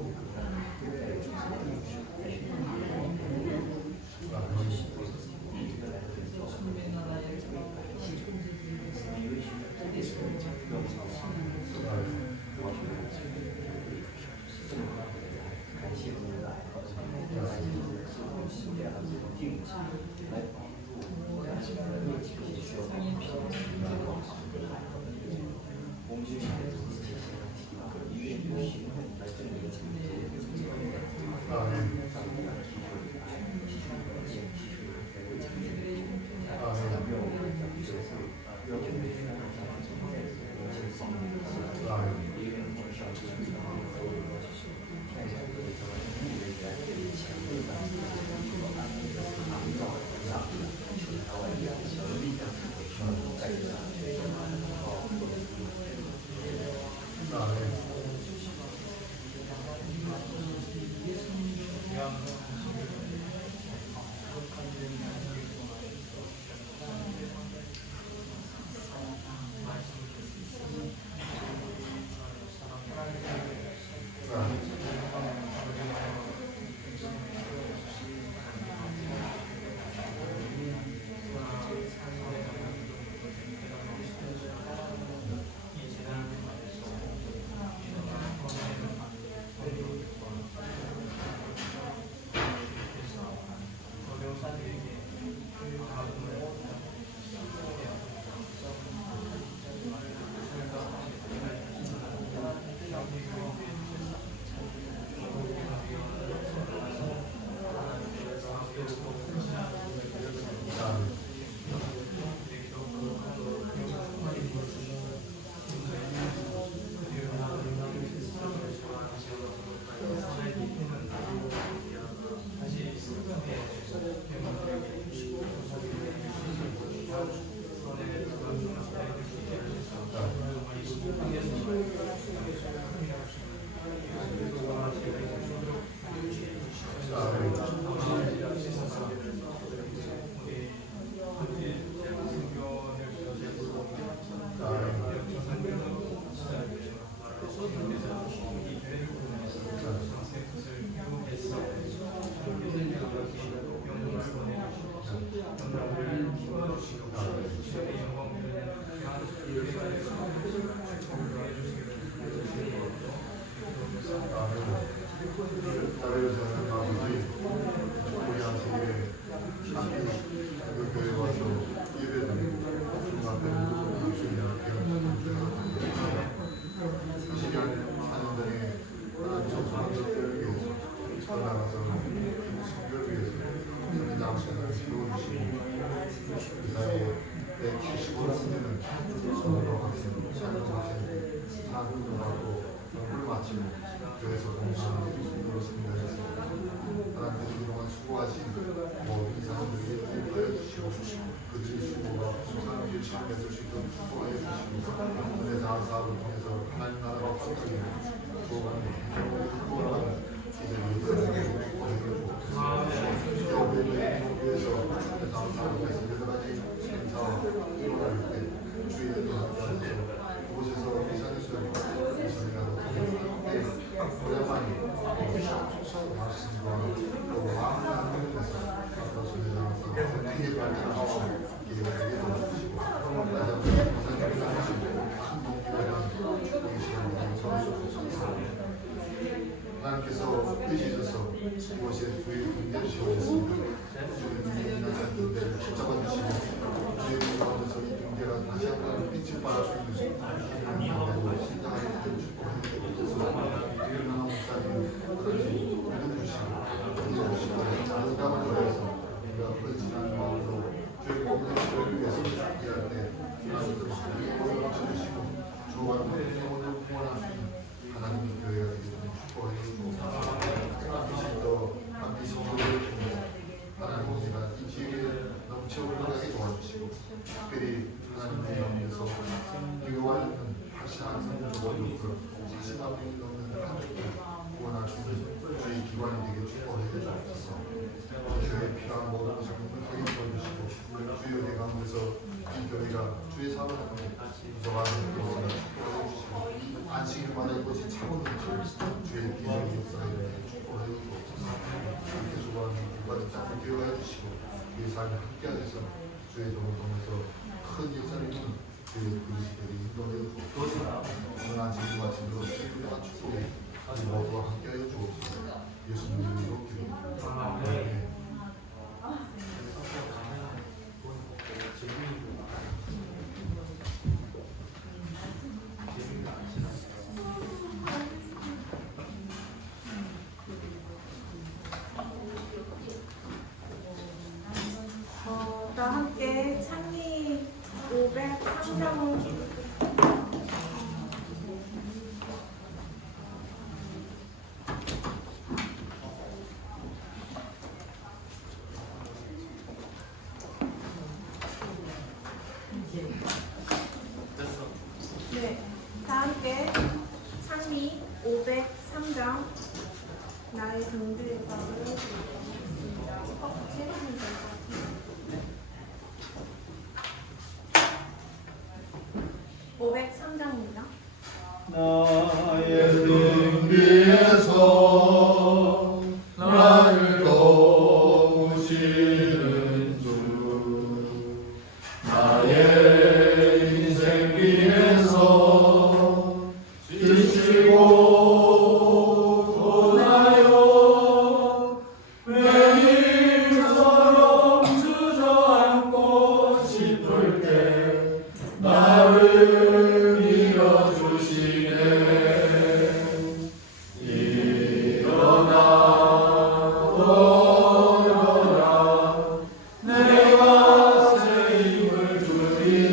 주님의 나라에 오랜만에 크게 발전하시고 기회가 되게 도와주시고 하나님께서 뜻이 있어서 이곳에 주의 군대를 세우셨습니다. 주의 군대를 십자가 주시고 주의 군대 가운데서 이 군대가 다시 한번 빛을 발할 수 있는 신장하게 되는 축복을 해주셔서 일어나는 목사님 하나님 믿어주시고 이해주시고 아름다운 거에서 우리가 헌신하는 마음으로 주의 몸의 치료를 위해서 일할 때 하나님께서 우리의 몸을 고쳐주시고 주와 함께 영혼을 구원할 수 있는 하나님의 교회가 되기를 축복해 주시고 반드시 또 반드시 교회를 통해 하나님께가 이 지혜를 넘쳐 흘러가게 도와주시고 특별히 하나님의 영에서 교회와 있는 확실한 성도들을 자신감 있는 한쪽을 구원할 수 있는 주의 기관이 되게 축복해 주옵소서. 주의 필요한 모든 것을 공평하게 도와주시고 주의 내 가운데서 이 교회가 주의 사업을 통해 부족하는 것을 축복해 주시고 안식일마다 이곳이 차고 넘치는 주의 기적의 역사에 축복해 주옵소서. 이렇게 수고하는 국가를 짝을 기억해 주시고 우리 삶에 함께 하셔서 주의 종을 통해서 큰 역사를 이루는 주의 그리스도를 인도해 주옵소서. 오늘 안식일과 진도로 주의 축복에 우리 모두와 함께 하여 주옵소서. 예수님 이름으로 기도합니다. 아멘. 다 함께 창리 503장 네, 다 함께 창리 503장 나의 동들의 마음을 읽습니다. 제목은 될것 같아요. 503장입니다. 나의 등 위에서 나를 도우시는 주 나의 인생 위에서 지치고 고나요 매일처럼 주저앉고 싶을 때 나를 내가 새 힘을 주리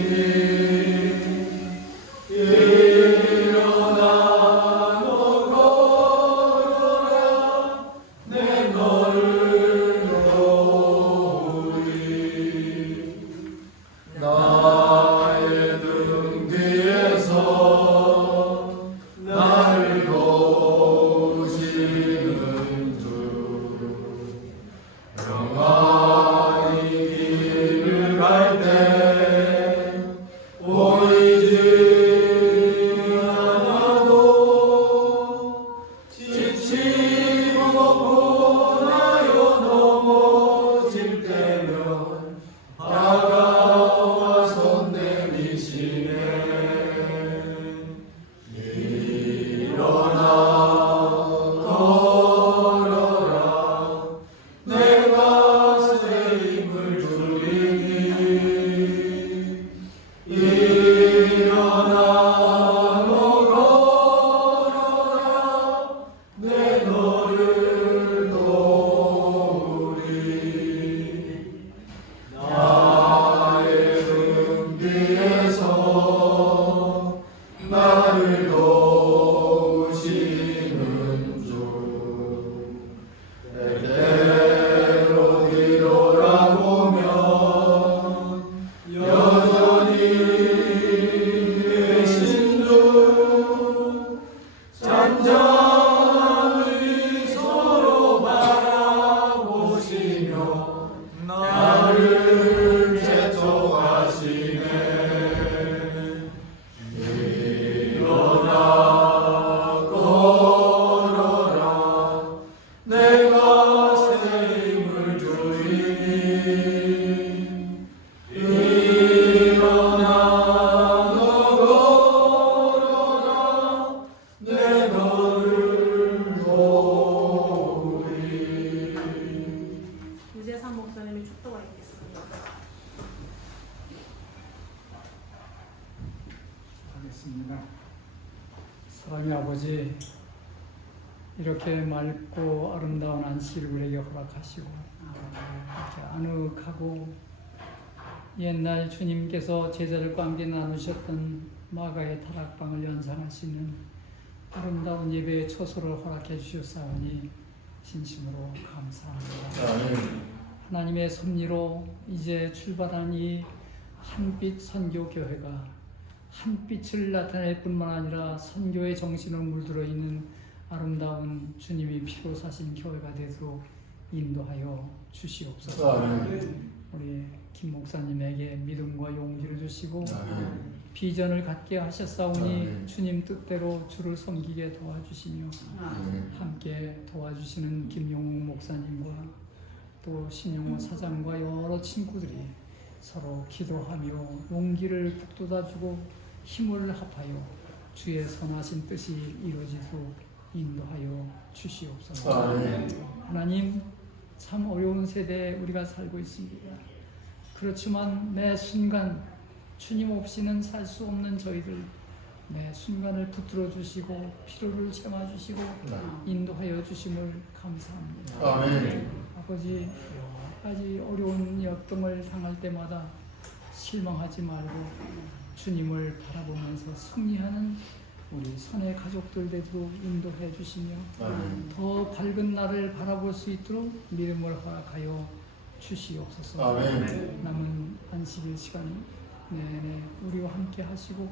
주님의 축도가 있겠습니다. 하겠습니다. 사랑의 아버지, 이렇게 맑고 아름다운 안식일을 우리에게 허락하시고 이렇게 아늑하고 옛날 주님께서 제자들과 함께 나누셨던 마가의 다락방을 연상할 수 있는 아름다운 예배의 처소를 허락해 주셨사오니 진심으로 감사합니다. 하나님의 섭리로 이제 출발한 이 한빛 선교교회가 한빛을 나타낼 뿐만 아니라 선교의 정신을 물들어 있는 아름다운 주님이 피로 사신 교회가 되도록 인도하여 주시옵소서. 우리 김 목사님에게 믿음과 용기를 주시고 비전을 갖게 하셨사오니 주님 뜻대로 주를 섬기게 도와주시며 함께 도와주시는 김용욱 목사님과 또 신영호 사장과 여러 친구들이 서로 기도하며 용기를 북돋아주고 힘을 합하여 주의 선하신 뜻이 이루어지도록 인도하여 주시옵소서. 하나님, 참 어려운 세대에 우리가 살고 있습니다. 그렇지만 매 순간 주님 없이는 살 수 없는 저희들 매 순간을 붙들어 주시고 피로를 채워 주시고 인도하여 주심을 감사합니다. 아버지, 여러 가지 어려운 역경을 당할 때마다 실망하지 말고 주님을 바라보면서 승리하는 우리 선의 가족들 되도록 인도해 주시며 더 밝은 날을 바라볼 수 있도록 믿음을 허락하여 주시옵소서. 남은 안식일 시간 내내 우리와 함께 하시고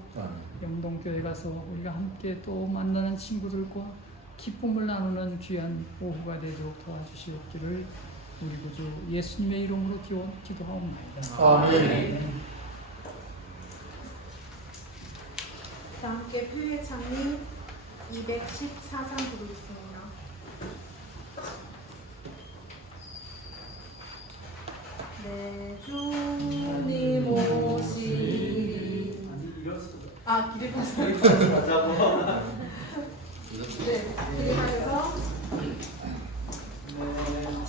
영동교회 가서 우리가 함께 또 만나는 친구들과 기쁨을 나누는 귀한 오후가 되도록 도와주시옵기를 우리 구주 예수님의 이름으로 기도하옵나이다. 아멘. 다 함께 표의 창리 214장 부르겠습니다. 내 주님 오시리. 기립하세요. 네, 기립하셔서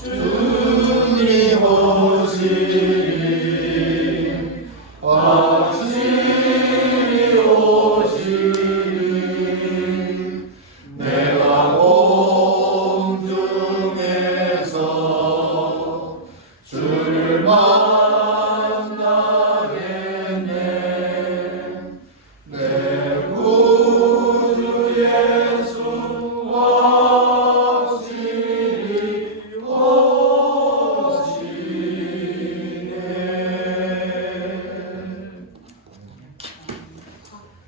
주님 오시리 확실히 오시리 내가 공중에서 주를 만나겠네 내 구주 예수 확실히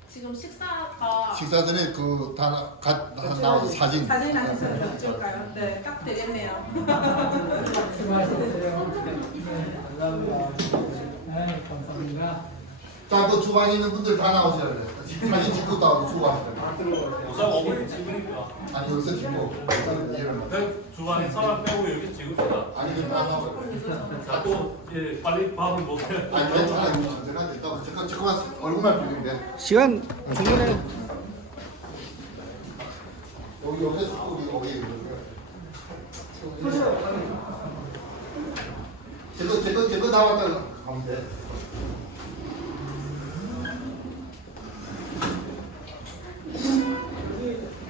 지금 식사가 식사 전에 다 나와서 사진 하셔서 찍을까요? 네, 딱 되겠네요. 수고하셨어요. 네, 감사합니다. 자, 그 주방에 있는 분들 다 나오셔야 돼. 사진 찍고 다 수고하시다. 우선 어머니 찍으니까. 아니 여기서 찍고 일을. 주방에 사람 빼고 여기 찍읍시다. 아니 그럼 안 나와. 자또 빨리 밥을 먹게. 아니 괜찮아 이거 언제나 됐다. 잠깐만 얼굴만 보면 돼. 시간 중간에 여기서 우리 제거 나왔다 가면 돼.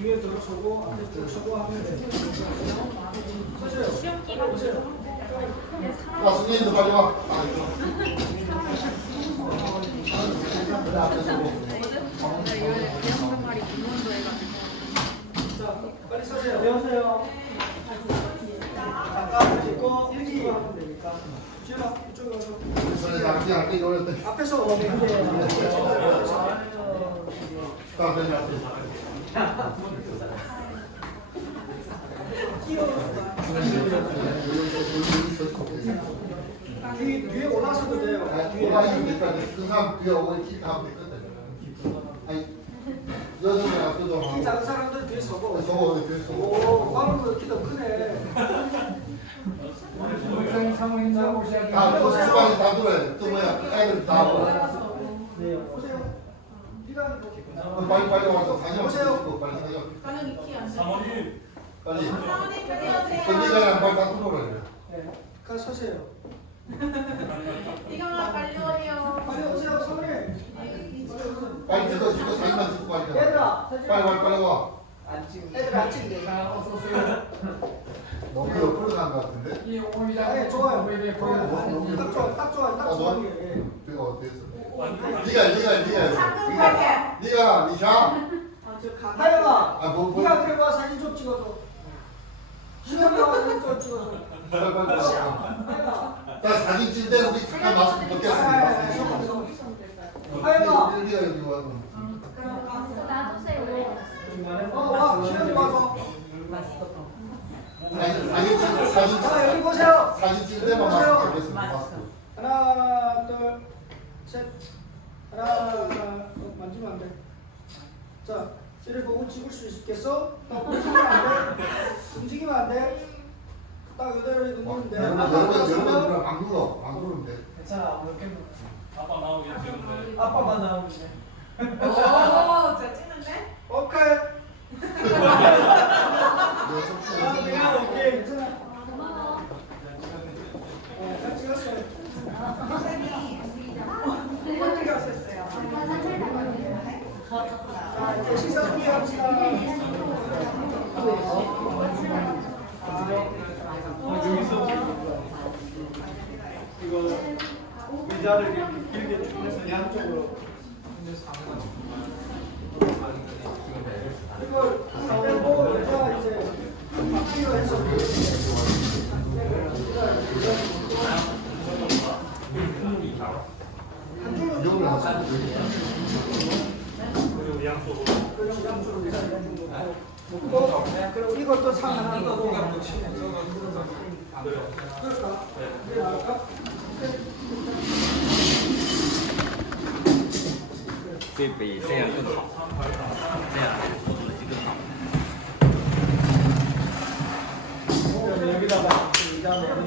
위에 들어서고 앞에 들어서고 하면 돼. 와 승진이도 빨리 와. 자, 빨리 서세요. 안녕하세요. 아까 찍고 이거 하면 되니까. 지현아, 이쪽으로 와서. 그래 남기 할게 이거 앞에서 오면 돼. 딱 되냐. 뒤에 올라서도 돼요. 올라가면 될까지 그 사람 뒤에 오고 이렇게 하면 되거든. 아니 여자는 앞서도 키 작은 사람들 뒤에 서고. 저거 뒤에 서고. 오, 나는 키도 크네. 목사님 사모님도 오셔야 돼요. 주방에 다 들어야 돼. 또 뭐야 애들 다 오고. 네, 오세요. 네가 빨리 와서 사진 오세요. 찍고 빨리 사진. 가는 키 안 돼. 사모님. 빨리. 사모님 빨리 오세요. 건지가 빨리 다 들어오래. 네, 가 서세요. 이경아 빨리 오세요. 빨리 오세요, 사모님. 빨리 찍어 사진만 찍고 가니까. 얘들아, 빨리 와. 애들 안 찍네. 너무 옆으로 간 것 같은데? 예, 좋아요. 딱 좋아. 예. 내가 어땠어? 잠깐만요. 네가 리샤? 하영아, 뭐 네가 그래 봐 사진 좀 찍어줘. 시간이와 사진 좀 찍어줘. 빨리. 하영아, 자 사진 찍을 때 우리 잠깐 마스크 벗겠습니다. 하영아. 여기가 여기 와. 와, 시간이 와서. 사진 자, 여기 보세요. 사진 찍을 때만 마스크 벗겠습니다. 마스크. 하나, 둘, 셋. 하나, 만지면 안 돼. 자, 이를 보고 찍을 수 있겠어? 딱 움직이면 안 돼. 움직이면 안 돼. 딱 이대로 누르면 돼. 여러분 안 누르면 돼. 아빠 나오게 찍는데. 아빠만 나오면 돼. 오, 잘 찍는데? 오케이. 내가 오케이. 괜찮아. 잘 찍었어요. 어떻게 오셨어요? 자, 이제 시선 준비합시다. 이거 의자를 이렇게 길게 쭉 해서 양쪽으로 이걸 빼고 의자 이제 바퀴로 해서 한 줄로 이용을 나와서 하시면 그리고 양쪽으로. 그럼 양쪽으로 의자 놓고 그리고 이것도 상 하나 놓고 그럴까? 그래 나올까? 会比这样更好，这样我的这个好。 여기다가 의자 놓으면